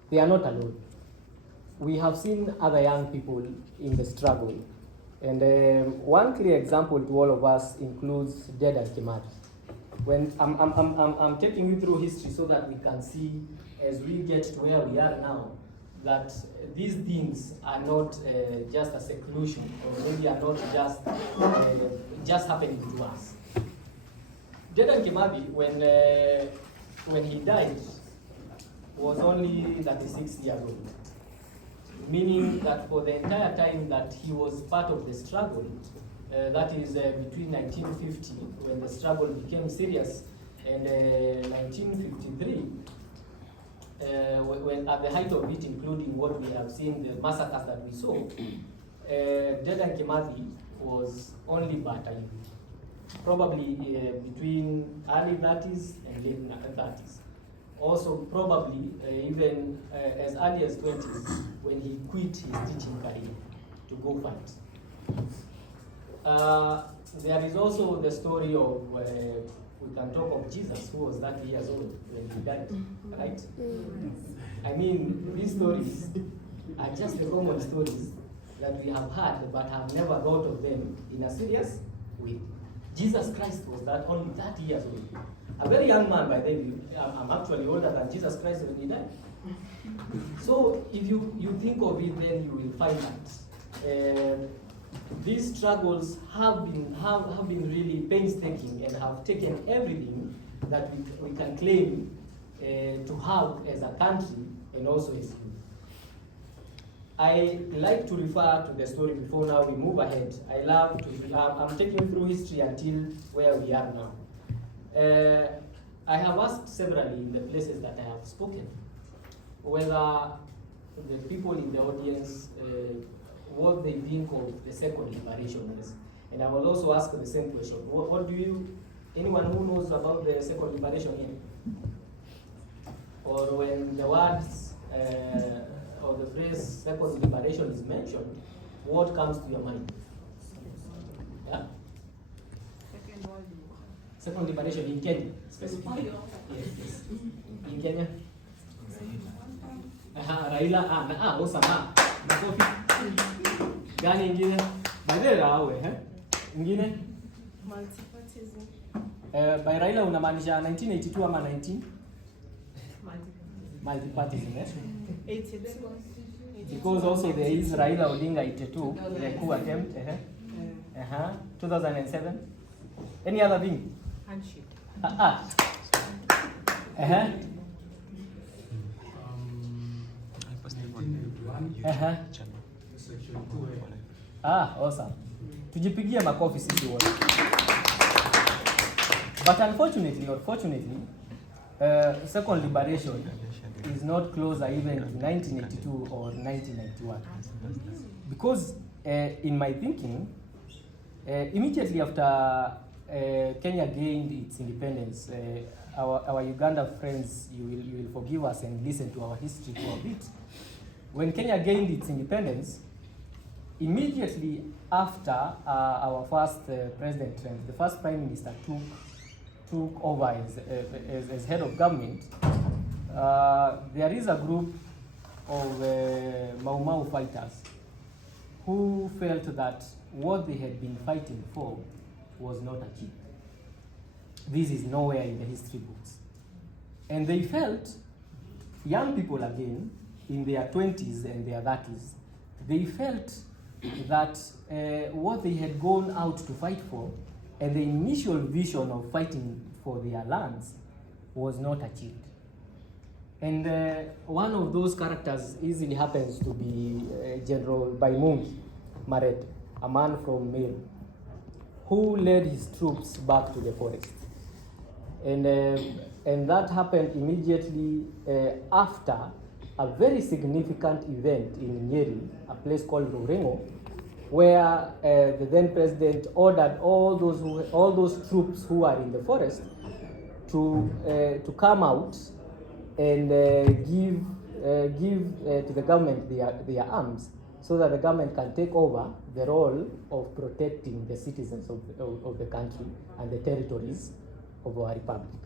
They are not alone. We have seen other young people in the struggle. And one clear example to all of us includes Dedan Kimathi. When I'm taking you through history so that we can see, as we get to where we are now, that these things are not just a seclusion, or maybe are not just happening to us. Dedan Kimathi, when he died, was only 36 years old, meaning that for the entire time that he was part of the struggle, that is between 1950, when the struggle became serious, and 1953, when at the height of it, including what we have seen, the massacres that we saw, Dedan Kimathi was only but a youth, probably between early 30s and late 30s. Also, probably even as early as 20s, when he quit his teaching career to go fight. There is also the story of, we can talk of Jesus, who was 30 years old when he died, right? I mean, these stories are just the common stories that we have heard, but have never thought of them in a serious way. Jesus Christ was that only 30 years old. A very young man by then. I'm actually older than Jesus Christ when he died. So if you think of it, then you will find that these struggles have been really painstaking and have taken everything that we can claim to have as a country and also as youth. I like to refer to the story before now we move ahead. I'm taking you through history until where we are now. I have asked severally in the places that I have spoken whether the people in the audience what they think of the second liberation is. And I will also ask the same question. What do you, anyone who knows about the second liberation here? Or when the words or the phrase second liberation is mentioned, what comes to your mind? Yeah? Second liberation in Kenya, specifically. Yes. In Kenya? Raila, Osama, makofi. Gani ingine? Badera awe, ingine? Multipartism. By Raila unamaanisha 1982 ama 19? Multipartism, eh? 82. Because also there is Raila Odinga 82, the coup attempt, 2007. Any other thing? Handshake. Awesome. Tujipigie makofi sisi wote. But unfortunately or fortunately, second liberation is not closer even to 1982 or 1991. Because in my thinking, immediately after Kenya gained its independence, our Uganda friends, you will forgive us and listen to our history for a bit. When Kenya gained its independence, immediately after our first president, the first prime minister took over as head of government, there is a group of Mau Mau fighters who felt that what they had been fighting for was not achieved. This is nowhere in the history books. And they felt, young people again, in their 20s and their 30s, they felt that what they had gone out to fight for and the initial vision of fighting for their lands was not achieved. And one of those characters easily happens to be General Baimungi Maret, a man from Meru, who led his troops back to the forest. And that happened immediately after a very significant event in Nyeri, a place called Rurengo, where the then president ordered all those troops who are in the forest to come out and give to the government their arms, so that the government can take over the role of protecting the citizens of the country and the territories of our republic.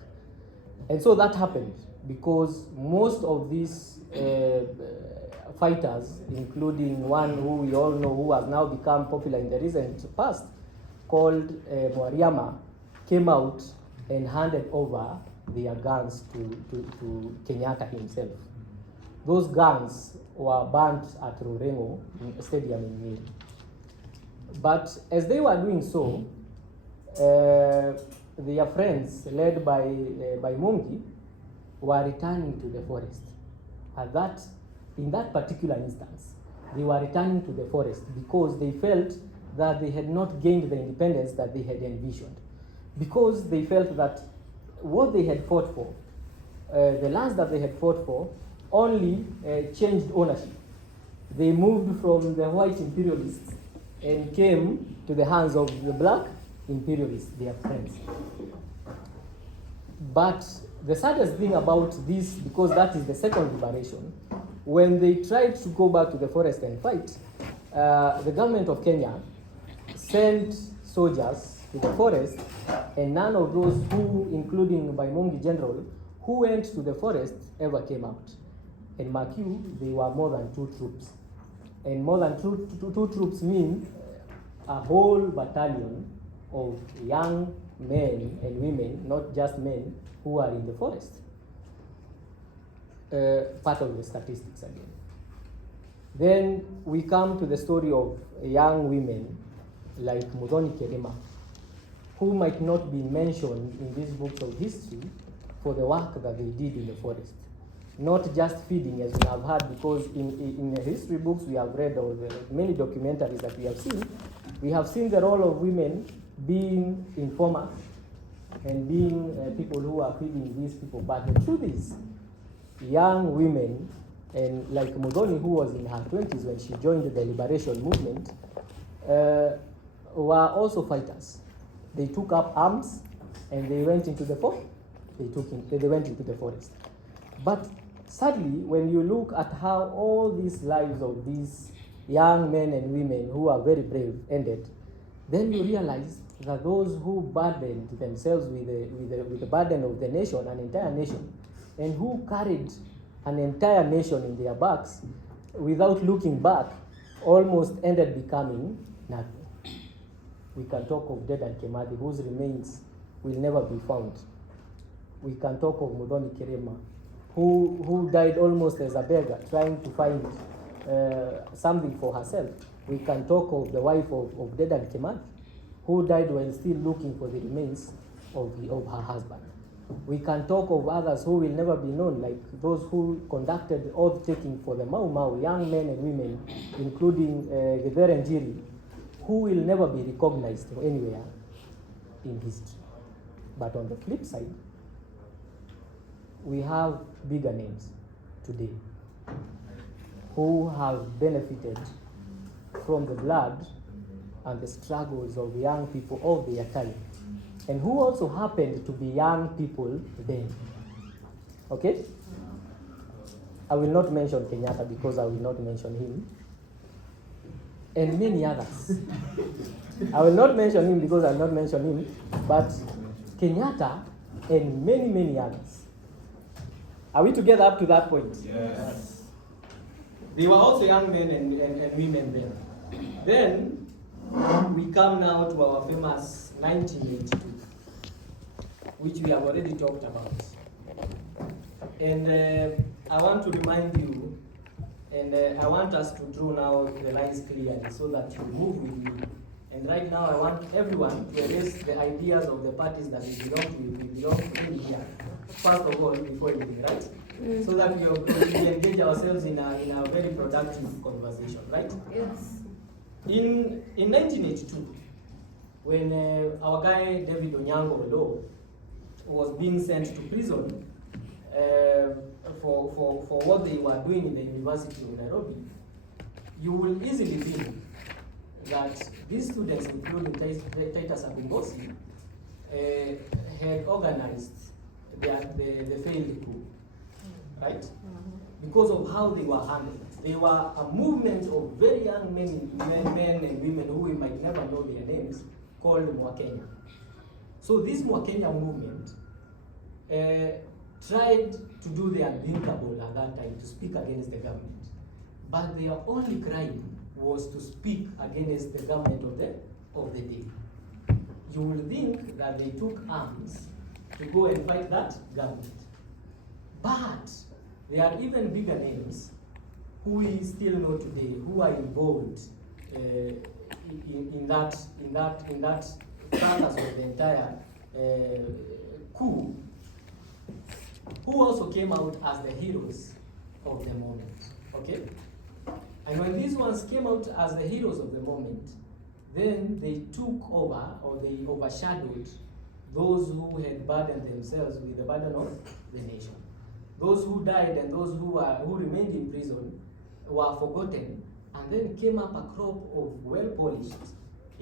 And so that happened because most of these fighters, including one who we all know who has now become popular in the recent past, called Mwariama, came out and handed over their guns to Kenyatta himself. Those guns were burnt at Rurengo Stadium in Nyeri. But as they were doing so, their friends, led by Mungi, were returning to the forest. In that particular instance, they were returning to the forest because they felt that they had not gained the independence that they had envisioned. Because they felt that what they had fought for, the lands that they had fought for, only changed ownership. They moved from the white imperialists and came to the hands of the black imperialists, their friends. But the saddest thing about this, because that is the second liberation, when they tried to go back to the forest and fight, the government of Kenya sent soldiers to the forest, and none of those who, including Baimongi General, who went to the forest ever came out. And mark you, they were more than 2 troops. And more than two troops mean a whole battalion of young men and women, not just men, who are in the forest. Part of the statistics again. Then we come to the story of young women like Muthoni Kerema, who might not be mentioned in these books of history for the work that they did in the forest. Not just feeding, as we have heard, because in the history books we have read, or the many documentaries that we have seen the role of women being informers and being people who are feeding these people. But the truth is, young women, and like Muthoni, who was in her 20s when she joined the liberation movement, were also fighters. They took up arms and they went into the forest. They went into the forest. But sadly, when you look at how all these lives of these young men and women who are very brave ended, then you realize that those who burdened themselves with the burden of the nation, an entire nation, and who carried an entire nation in their backs without looking back, almost ended becoming nothing. We can talk of Dedan Kimathi, whose remains will never be found. We can talk of Muthoni Kerema, who died almost as a beggar, trying to find something for herself. We can talk of the wife of Dedan Kimathi, who died while still looking for the remains of her husband. We can talk of others who will never be known, like those who conducted oath-taking for the Mau Mau, young men and women, including Githera Njiri, who will never be recognized anywhere in history. But on the flip side, we have bigger names today who have benefited from the blood and the struggles of young people of their time, and who also happened to be young people then. Okay? I will not mention Kenyatta because I will not mention him, and many others. I will not mention him because I will not mention him, but Kenyatta and many, many others. Are we together up to that point? Yes. They were also young men and women then. Then we come now to our famous 1982, which we have already talked about. And I want to remind you, and I want us to draw now the lines clearly so that you move with me. And right now I want everyone to erase the ideas of the parties that we belong to in here. First of all, before anything, right? So that we engage ourselves in a very productive conversation, right? Yes. In 1982, when our guy David Onyango Lo was being sent to prison for what they were doing in the University of Nairobi, you will easily think that these students, including Titus Abingosi, had organized the failed coup. right? Because of how they were handled. They were a movement of very young men and women who we might never know their names, called Mwakenya. So this Mwakenya movement tried to do the unthinkable at that time, to speak against the government. But their only crime was to speak against the government of the day. You will think that they took arms to go and fight that government. But there are even bigger names who we still know today, who are involved in that fracas of the entire coup, who also came out as the heroes of the moment. Okay? And when these ones came out as the heroes of the moment, then they took over, or they overshadowed those who had burdened themselves with the burden of the nation. Those who died and those who remained in prison were forgotten, and then came up a crop of well-polished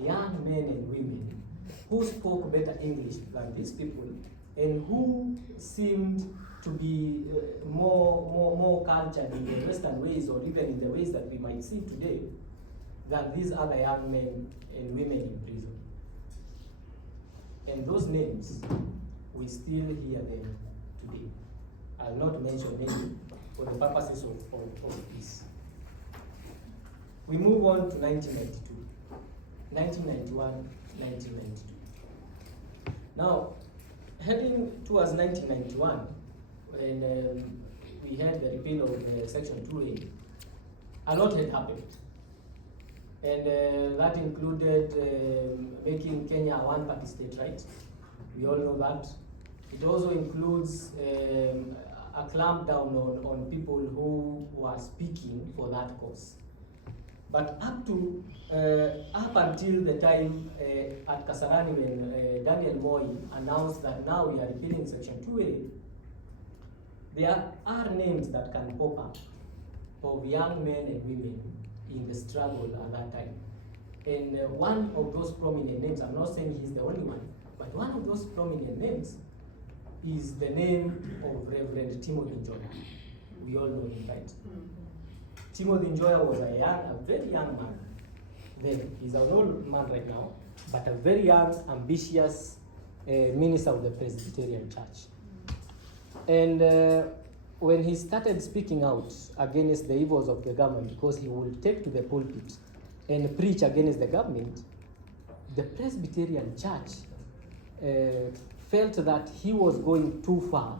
young men and women who spoke better English than these people, and who seemed to be more cultured in the Western ways, or even in the ways that we might see today, than these other young men and women in prison. And those names, we still hear them today. I'll not mention any for the purposes of this. We move on to 1992, 1991, 1992. Now, heading towards 1991, when we had the repeal of Section 2A, a lot had happened. And that included making Kenya a one-party state, right? We all know that. It also includes a clampdown on people who were speaking for that cause. But up until the time at Kasarani, when Daniel Moi announced that now we are repealing Section 2A, there are names that can pop up of young men and women in the struggle at that time. And one of those prominent names, I'm not saying he's the only one, but one of those prominent names is the name of Reverend Timothy Njoya. We all know him, right? Timothy Njoya was a very young man then. He's an old man right now, but a very young, ambitious minister of the Presbyterian Church. And when he started speaking out against the evils of the government, because he would take to the pulpit and preach against the government, the Presbyterian Church felt that he was going too far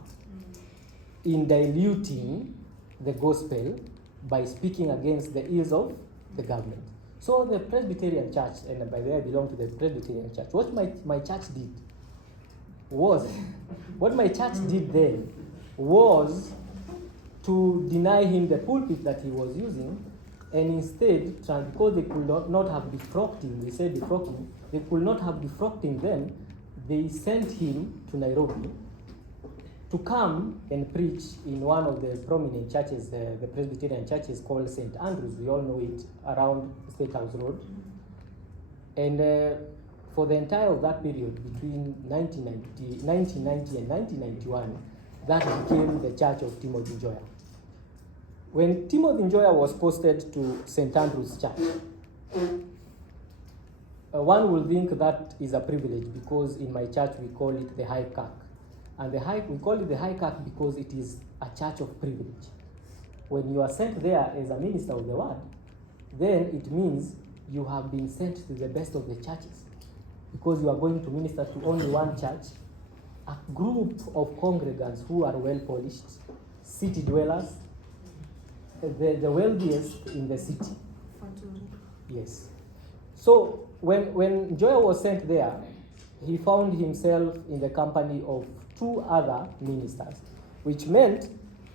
in diluting the gospel by speaking against the ills of the government. So the Presbyterian Church, and by the way I belong to the Presbyterian Church, what my church did was, what my church did then was to deny him the pulpit that he was using, and instead, because they could not have defrocked him, they said defrocking, they could not have defrocked him then, they sent him to Nairobi to come and preach in one of the prominent churches, the Presbyterian churches called St. Andrews. We all know it, around State House Road. And for the entire of that period, between 1990 and 1991, that became the Church of Timothy Njoya. When Timothy Njoya was posted to St. Andrew's Church, one will think that is a privilege, because in my church we call it the High Kirk. And we call it the High Kirk because it is a church of privilege. When you are sent there as a minister of the word, then it means you have been sent to the best of the churches, because you are going to minister to only one church, a group of congregants who are well polished, city dwellers, the wealthiest in the city. Yes. So when Joya was sent there, he found himself in the company of two other ministers, which meant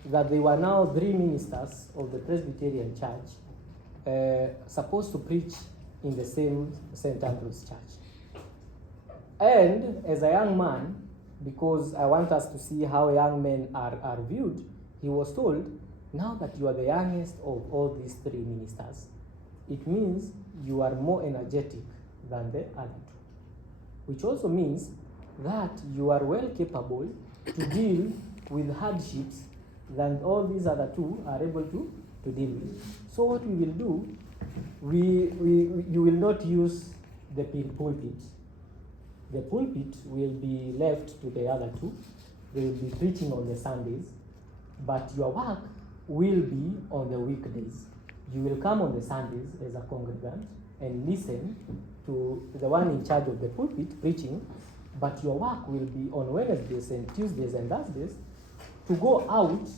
that they were now three ministers of the Presbyterian Church supposed to preach in the same St. Andrew's Church. And as a young man, because I want us to see how young men are viewed, he was told, now that you are the youngest of all these three ministers, it means you are more energetic than the other two. Which also means that you are well capable to deal with hardships than all these other two are able to deal with. So what we will do, you will not use the pulpit. The pulpit will be left to the other two. They will be preaching on the Sundays, but your work will be on the weekdays. You will come on the Sundays as a congregant and listen to the one in charge of the pulpit preaching, but your work will be on Wednesdays and Tuesdays and Thursdays to go out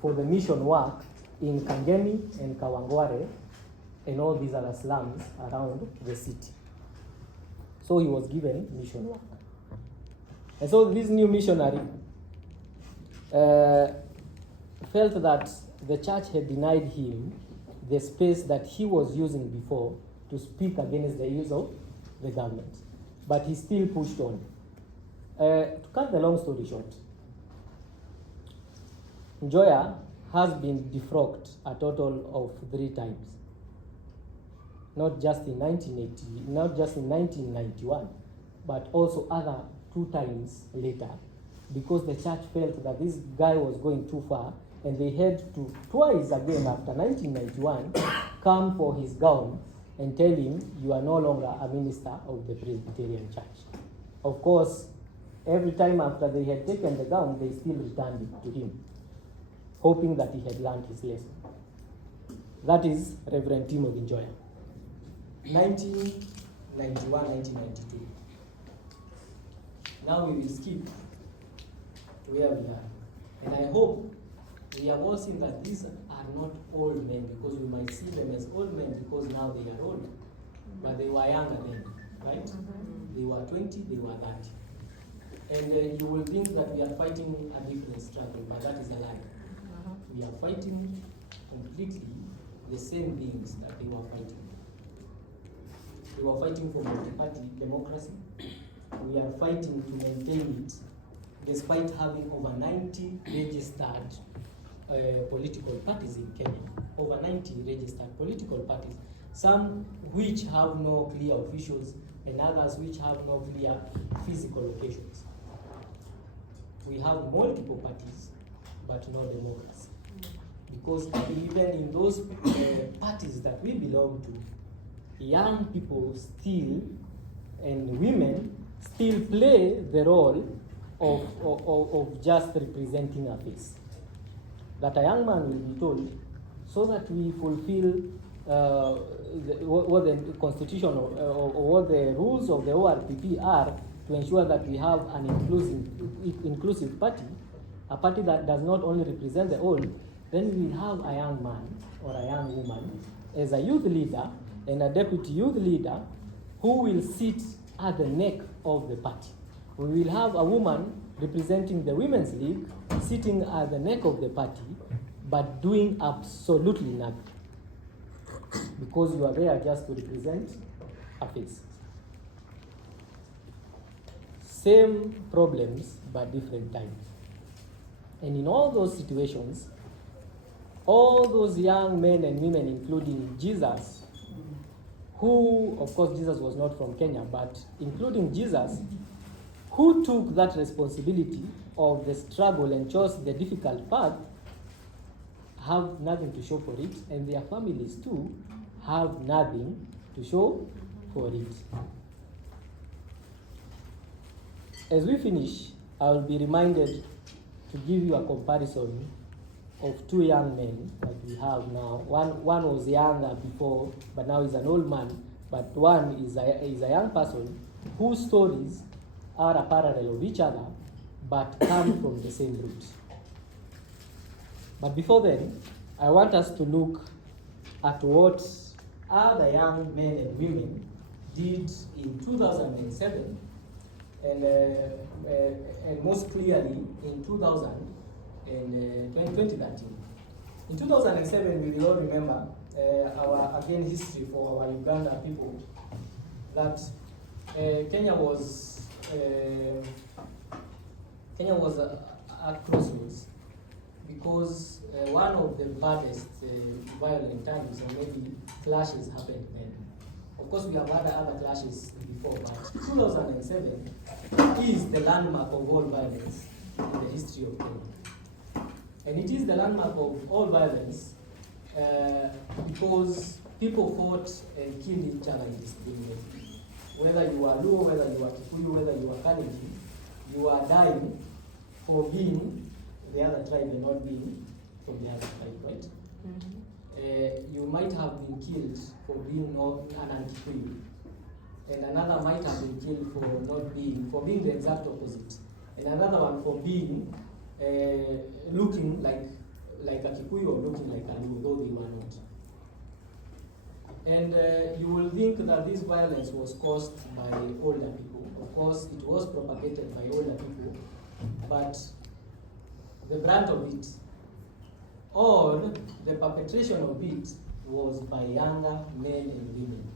for the mission work in Kangemi and Kawangware and all these other slums around the city. So he was given mission work. And so this new missionary felt that the church had denied him the space that he was using before to speak against the use of the government. But he still pushed on. To cut the long story short, Njoya has been defrocked a total of 3 times. Not just in 1991, but also other 2 times later, because the church felt that this guy was going too far, and they had to twice again after 1991 come for his gown and tell him, you are no longer a minister of the Presbyterian Church. Of course, every time after they had taken the gown, they still returned it to him, hoping that he had learned his lesson. That is Reverend Timothy Njoya. 1991, 1992. Now we will skip to where we are. And I hope we have all seen that these are not old men, because we might see them as old men because now they are old. But they were younger then, right? They were 20, they were 30. And you will think that we are fighting a different struggle, but that is a lie. We are fighting completely the same things that they were fighting. They were fighting for multi-party democracy. We are fighting to maintain it, despite having over 90 registered political parties in Kenya. Over 90 registered political parties, some which have no clear officials and others which have no clear physical locations. We have multiple parties, but no democracy. Because even in those parties that we belong to, young people still and women still play the role of just representing a face. That a young man will be told, so that we fulfill what the constitution or what the rules of the ORPP are, to ensure that we have an inclusive party, a party that does not only represent the old, then we will have a young man or a young woman as a youth leader and a deputy youth leader who will sit at the neck of the party. We will have a woman representing the Women's League sitting at the neck of the party, but doing absolutely nothing, because you are there just to represent a face. Same problems, but different times. And in all those situations, all those young men and women, including Jesus, who, of course, Jesus was not from Kenya, but including Jesus, who took that responsibility of the struggle and chose the difficult path, have nothing to show for it, and their families too have nothing to show for it. As we finish, I will be reminded to give you a comparison of 2 young men that we have now. One was younger before, but now is an old man. But one is a young person whose stories are a parallel of each other, but come from the same root. But before then, I want us to look at what other young men and women did in 2007, and most clearly in 2013. In 2007, we will all remember our history for our Uganda people, that Kenya was at crossroads, because one of the baddest violent times, or maybe clashes, happened then. Of course, we have had other clashes before, but 2007 is the landmark of all violence in the history of Kenya. And it is the landmark of all violence because people fought and killed each other indiscriminately. Whether you are Luo, whether you are Kikuyu, whether you are Kalenjin, you are dying for being the other tribe and not being from the other tribe, right? Mm-hmm. You might have been killed for being an anti-Kikuyu, and another might have been killed for being the exact opposite, and another one for being looking like a Kikuyu or looking like a Luo, though they were not. And you will think that this violence was caused by older people. Of course, it was propagated by older people, but the brunt of it, or the perpetration of it, was by younger men and women.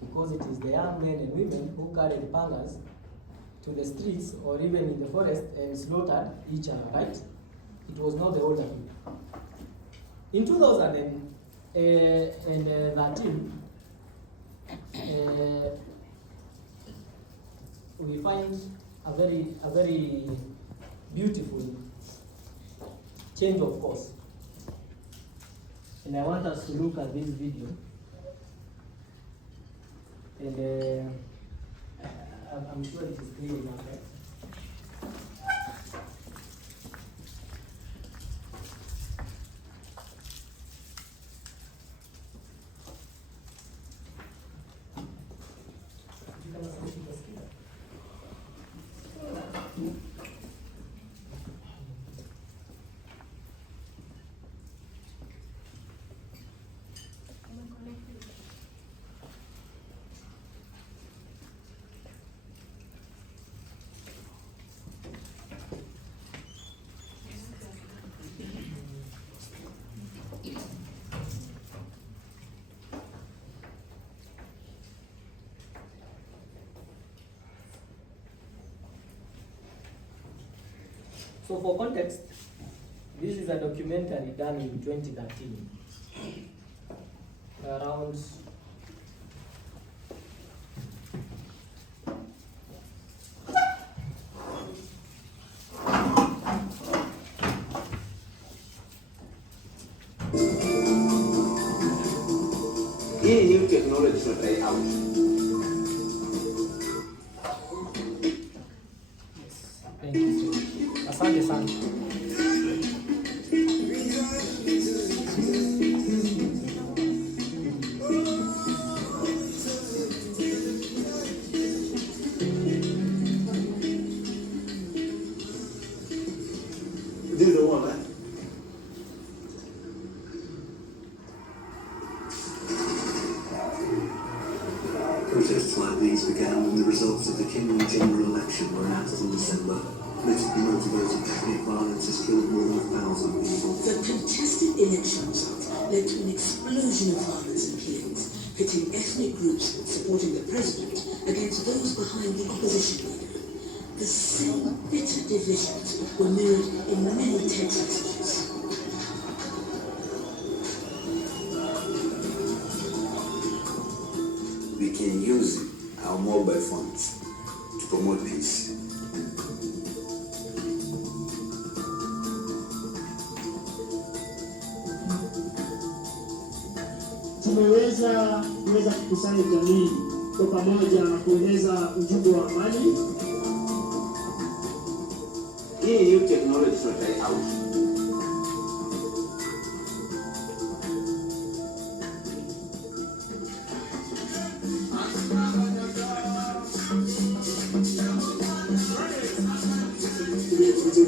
Because it is the young men and women who carried pangas to the streets or even in the forest and slaughtered each other, right? It was not the older people. In 2013, we find a very beautiful change of course. And I want us to look at this video. And I'm sure it is clear enough, right? So for context, this is a documentary done in 2013, around hii new technology tunatry out. Thank you. Asante sana. This is the one, right? Protests like these began when the results of the Kenyan general election were announced in December. Politically motivated ethnic violence has killed more than 1,000 people. The contested elections led to an explosion of violence and killings, pitting ethnic groups supporting the president against those behind the opposition leader. The same bitter divisions were mirrored in many text messages. We can use our mobile phones to promote peace. Tumeweza kukusanya jamii kwa pamoja na kueneza ujumbe wa amani. Hii new technology tunatry out.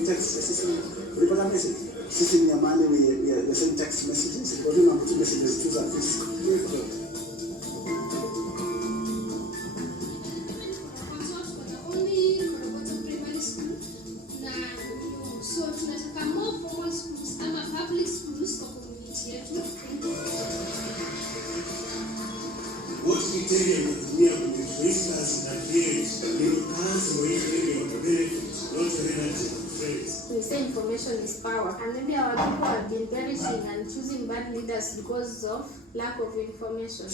Text system. We got a message. Sitting in your mind, we the same text messages. We're doing two messages, choose at this. What we tell you kutumia kujifunza na create ndio kazi wewe ndio benefits not relative friends. We say information is power, and maybe our people have been perishing and choosing bad leaders because of lack of information.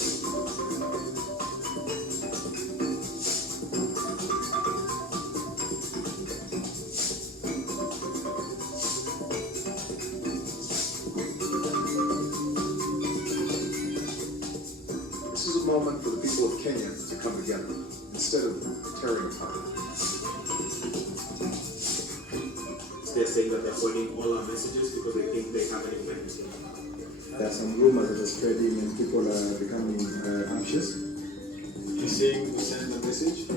moment for the people of Kenya to come together instead of tearing apart. They're saying that they're holding all our messages because they think they have an effect. There are some rumors that are spreading and people are becoming anxious. You saying to send a message?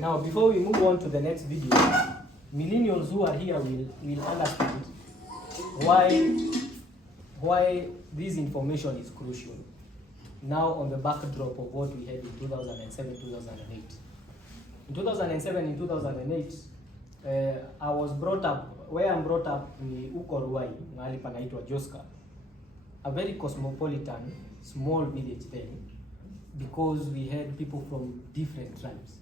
Now, before we move on to the next video, millennials who are here will understand why this information is crucial now on the backdrop of what we had in 2007, 2008. In 2007, in 2008, I was brought up, where I'm brought up ni uko Ruai, mahali panaitwa Joska, a very cosmopolitan, small village then, because we had people from different tribes.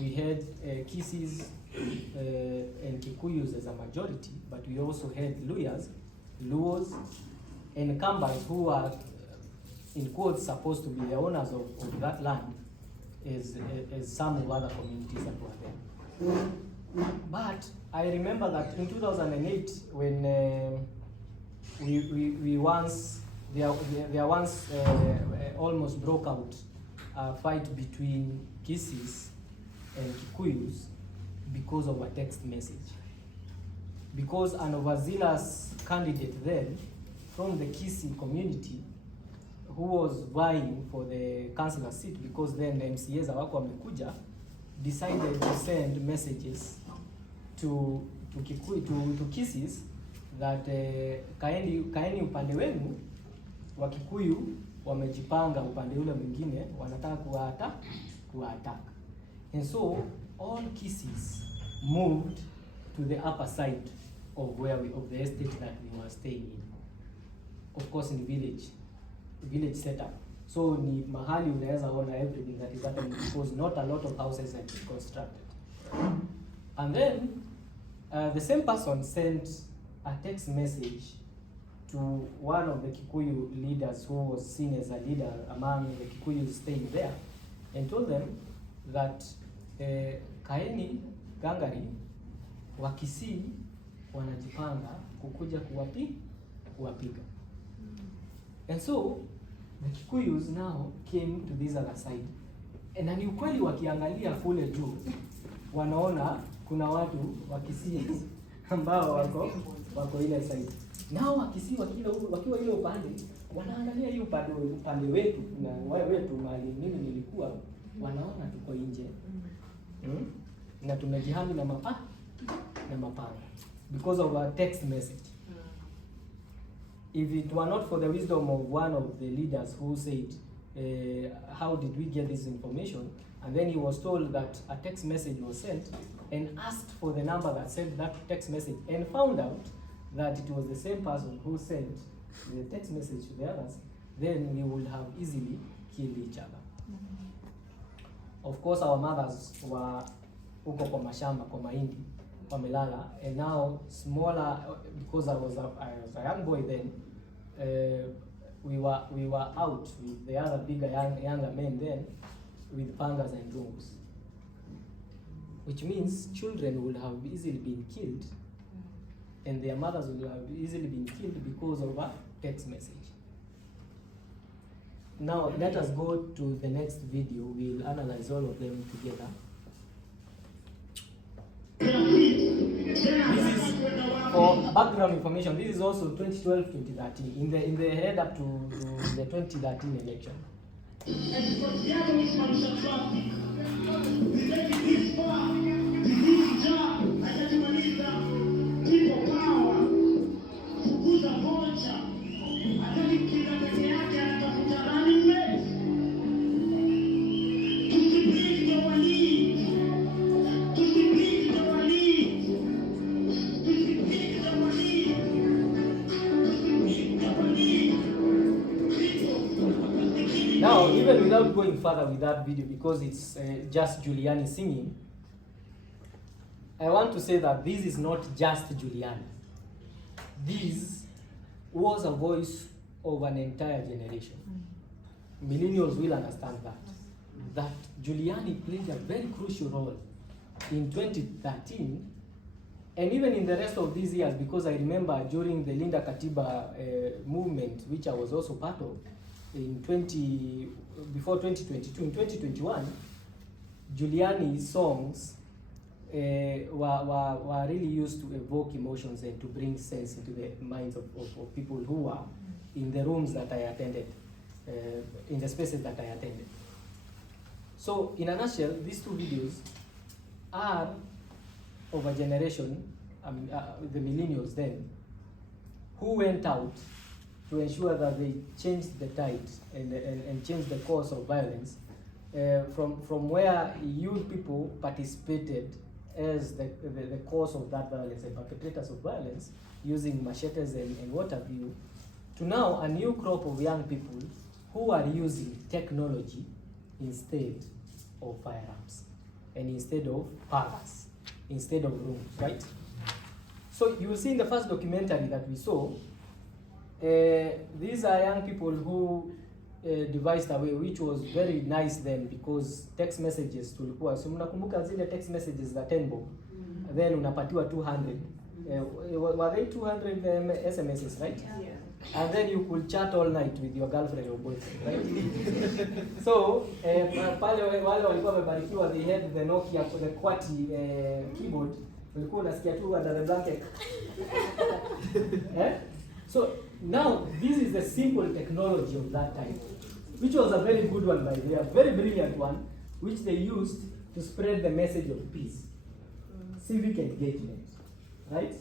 We had Kisis and Kikuyus as a majority, but we also had Luyas, Luos, and Kambas who are, in quotes, supposed to be the owners of that land as some of other communities that were there. But I remember that in 2008, when we once, there once almost broke out a fight between Kisis and Kikuyus because of a text message. Because an overzealous candidate then from the Kisii community who was vying for the councillor seat, because then the MCAs hawako wamekuja, decided to send messages to Kisis that kaeni upande wenu, wa Kikuyu wamejipanga upande ule mwingine, wanataka kuwa-attack. And so all Kisis moved to the upper side of of the estate that we were staying in. Of course, in village setup. So ni mahali unaweza ona everything that is happening, because not a lot of houses have been constructed. And then the same person sent a text message to one of the Kikuyu leaders who was seen as a leader among the Kikuyus staying there, and told them that kaeni gangari wa Kisii wanajipanga kukuja kuwapiga. And so the Kikuyus now came to this other side. Na ni ukweli wakiangalia kule juu wanaona kuna watu wa Kisii ambao wako ile side. Nao wa Kisii wakiwa ile upande wanaangalia hii upande wetu na wetu mahali mimi nilikuwa, wanaona tuko nje. Na tumejihami na mapanga because of a text message. If it were not for the wisdom of one of the leaders who said, how did we get this information? And then he was told that a text message was sent, and asked for the number that sent that text message, and found out that it was the same person who sent the text message to the others, then we would have easily killed each other. Of course, our mothers were uko kwa mashamba, kwa mahindi, wamelala, and now smaller, because I was a young boy then, we were out with the other bigger younger men then, with pangas and drums, which means children would have easily been killed, and their mothers would have easily been killed because of a text message. Now let us go to the next video. We'll analyze all of them together. This is for background information. This is also 2012-2013 in the head up to the 2013 election. Now, even without going further with that video, because it's just Giuliani singing, I want to say that this is not just Giuliani. This was a voice of an entire generation. Millennials will understand that Giuliani played a very crucial role in 2013 and even in the rest of these years, because I remember during the Linda Katiba movement, which I was also part of, before 2022, in 2021, Giuliani's songs were really used to evoke emotions and to bring sense into the minds of people who were in the rooms that I attended, in the spaces that I attended. So in a nutshell, these two videos are of a generation, the millennials then, who went out to ensure that they changed the tide and changed the course of violence from where youth people participated as the cause of that violence and perpetrators of violence using machetes and what have you, to now a new crop of young people who are using technology instead of firearms and instead of parks, instead of rooms, right? So you will see in the first documentary that we saw, these are young people who devised a way which was very nice then, because text messages tulikuwa, so mnakumbuka zile text messages za 10 bob, then unapatiwa 200. Were they 200 SMSs, right? Yeah. And then you could chat all night with your girlfriend or boyfriend, right? So pale wale walikuwa wamebarikiwa, they had the Nokia, the QWERTY keyboard, ulikuwa unasikia tu under the blanket. So now this is the simple technology of that time, which was a very good one, by the way, a very brilliant one, which they used to spread the message of peace, civic engagement, right?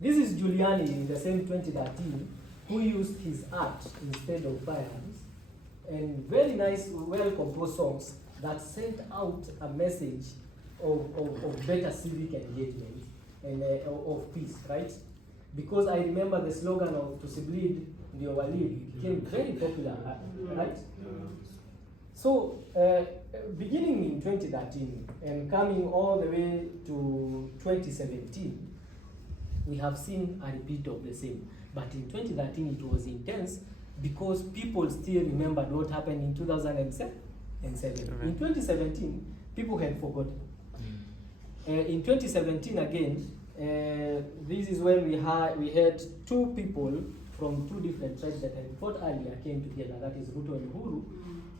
This is Giuliani in the same 2013, who used his art instead of firearms, and very nice, well-composed songs that sent out a message of better civic engagement and of peace, right? Because I remember the slogan of "Tusibleed ndio walid" became very popular, right? So, beginning in 2013 and coming all the way to 2017, we have seen a repeat of the same. But in 2013, it was intense because people still remembered what happened in 2007. In 2017, people had forgotten. In 2017 again, this is when we had two people from two different tribes that had fought earlier came together, that is Ruto and Uhuru,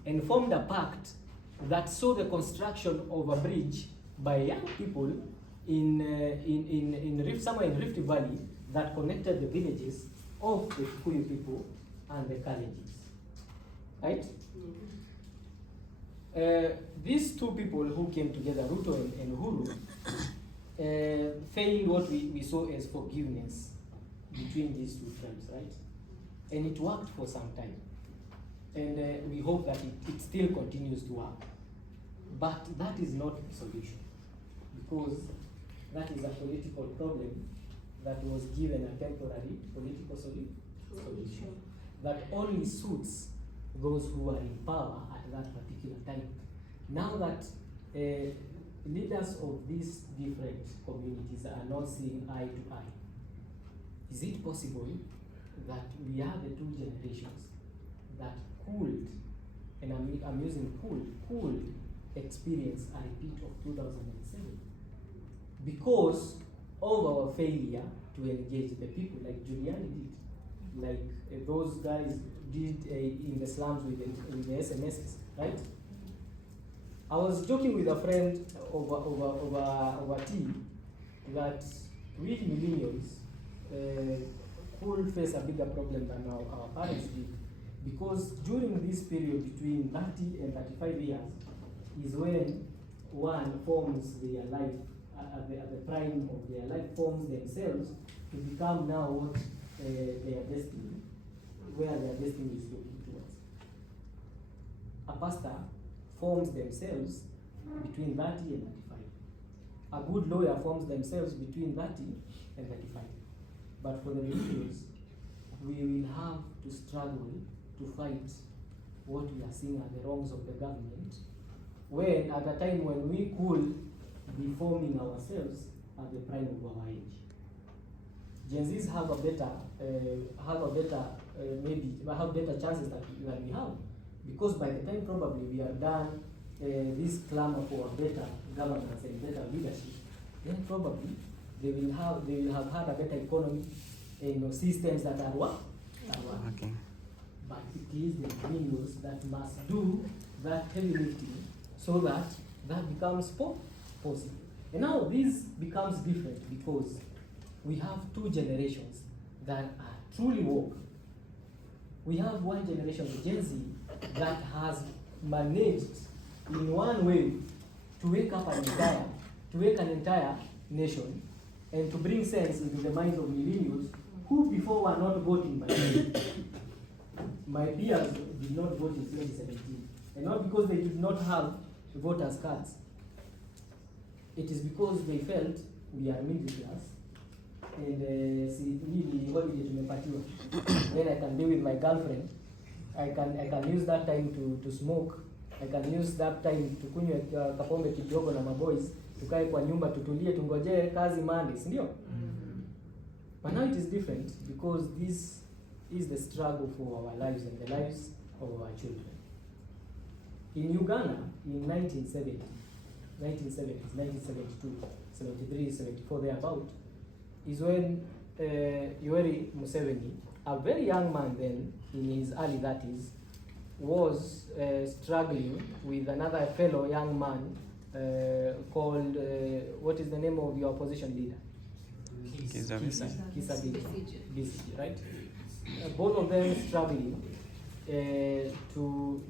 and formed a pact that saw the construction of a bridge by young people somewhere in Rift Valley that connected the villages of the Kikuyu people and the Kalejis, right? These two people who came together, Ruto and Uhuru, failed what we saw as forgiveness between these two tribes, right? And it worked for some time. And we hope that it still continues to work. But that is not the solution, because that is a political problem that was given a temporary political solution that only suits those who are in power at that particular time. Now that leaders of these different communities are not seeing eye to eye, is it possible that we have the two generations that could, and I'm using could experience a repeat of 2007 because of our failure to engage the people like Giuliani did, like those guys did in the slums with the SMSs, right? I was joking with a friend over tea that we millennials could face a bigger problem than our parents did, because during this period between 30 and 35 years is when one forms their life, at the prime of their life, forms themselves to become now what their destiny, where their destiny is looking towards. A pastor forms themselves between 30 and 35. A good lawyer forms themselves between 30 and 35. But for the millennials, we will have to struggle to fight what we are seeing are the wrongs of the government, when at a time when we could be forming ourselves at the prime of our age. Gen Zs have a better chances than we have, because by the time probably we are done this clamor for better governance and better leadership, then probably they will have had a better economy, systems that are working. But it is the millennials that must do that heavy lifting so that becomes possible. And now this becomes different because we have two generations that are truly woke. We have one generation, the Gen Z, that has managed in one way to wake an entire nation and to bring sense into the minds of millennials who before were not voting by my peers did not vote in 2017. And not because they did not have voters' cards. It is because they felt we are middle class and holiday tumepatiwa. Then I can be with my girlfriend. I can use that time to smoke. I can use that time to kunywa kapombe kidogo na maboys. Tukae kwa nyumba tutulie tungojee kazi Monday, si ndio? But now it is different because this is the struggle for our lives and the lives of our children. In Uganda, in 1970s, 1972, 73, 74, thereabout, is when Yoweri Museveni, a very young man then, in his early 30s, was struggling with another fellow young man called, what is the name of your opposition leader? Kizza Besigye, right? Both of them struggling to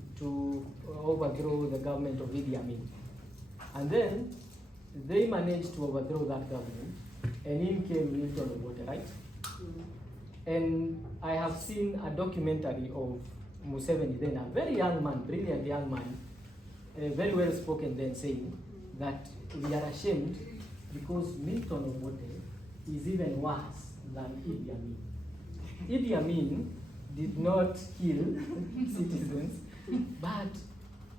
overthrow the government of Idi Amin. And then they managed to overthrow that government, and in came Milton Obote, right? And I have seen a documentary of Museveni then, a very young man, brilliant young man, very well spoken then, saying that we are ashamed because Milton Obote is even worse than Idi Amin. Idi Amin did not kill citizens, but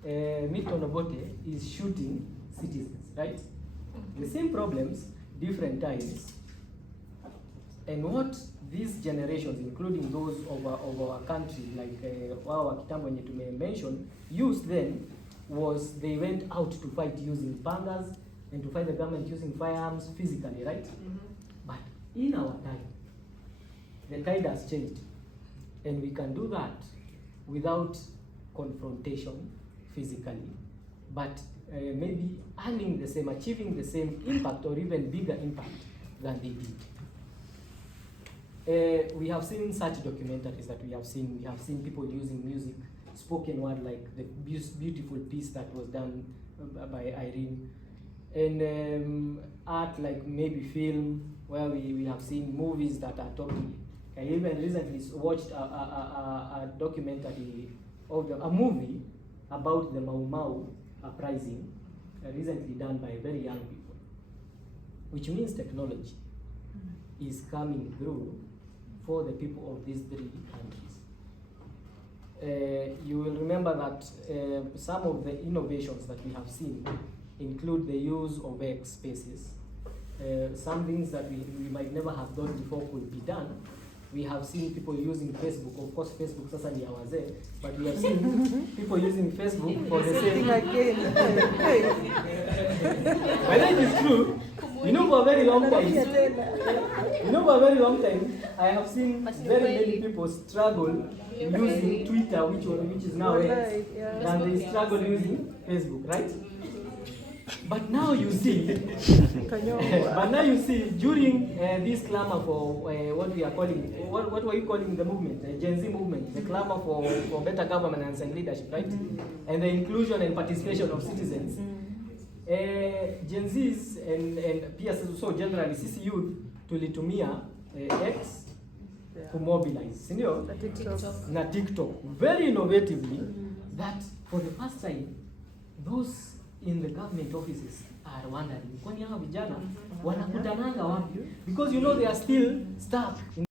Milton Obote is shooting citizens, right? The same problems, different times. And what these generations, including those of our country, like our kitambo yenye tume-mention, used then was they went out to fight using pangas and to fight the government using firearms physically, right? But in our time, the tide has changed, and we can do that without confrontation physically, but maybe earning the same, achieving the same impact or even bigger impact than they did. We have seen such documentaries that we have seen people using music, spoken word, like the beautiful piece that was done by Irene, and art like maybe film, where we have seen movies that are talking. I even recently watched a documentary of a movie about the Mau Mau uprising, recently done by very young people, which means technology is coming through for the people of these three countries. You will remember that some of the innovations that we have seen include the use of X spaces, some things that we might never have thought before could be done. We have seen people using Facebook. Of course, Facebook sasa ni wazee, but we have seen people using Facebook for the same. But that is true. For a very long time, I have seen very many people struggle using Twitter, which is now X, and they struggle using Facebook, right? But now you see, during this clamor for what we are calling, what were you calling the movement, the Gen Z movement, the clamor for better governance and leadership, right? And the inclusion and participation of citizens. Gen Zs and peers, so generally, CC youth, tulitumia X to mobilize, sindio? Na TikTok. Very innovatively, that for the first time, those in the government offices are wondering, kwani hawa vijana wanakutananga wapi? Because they are still stuck in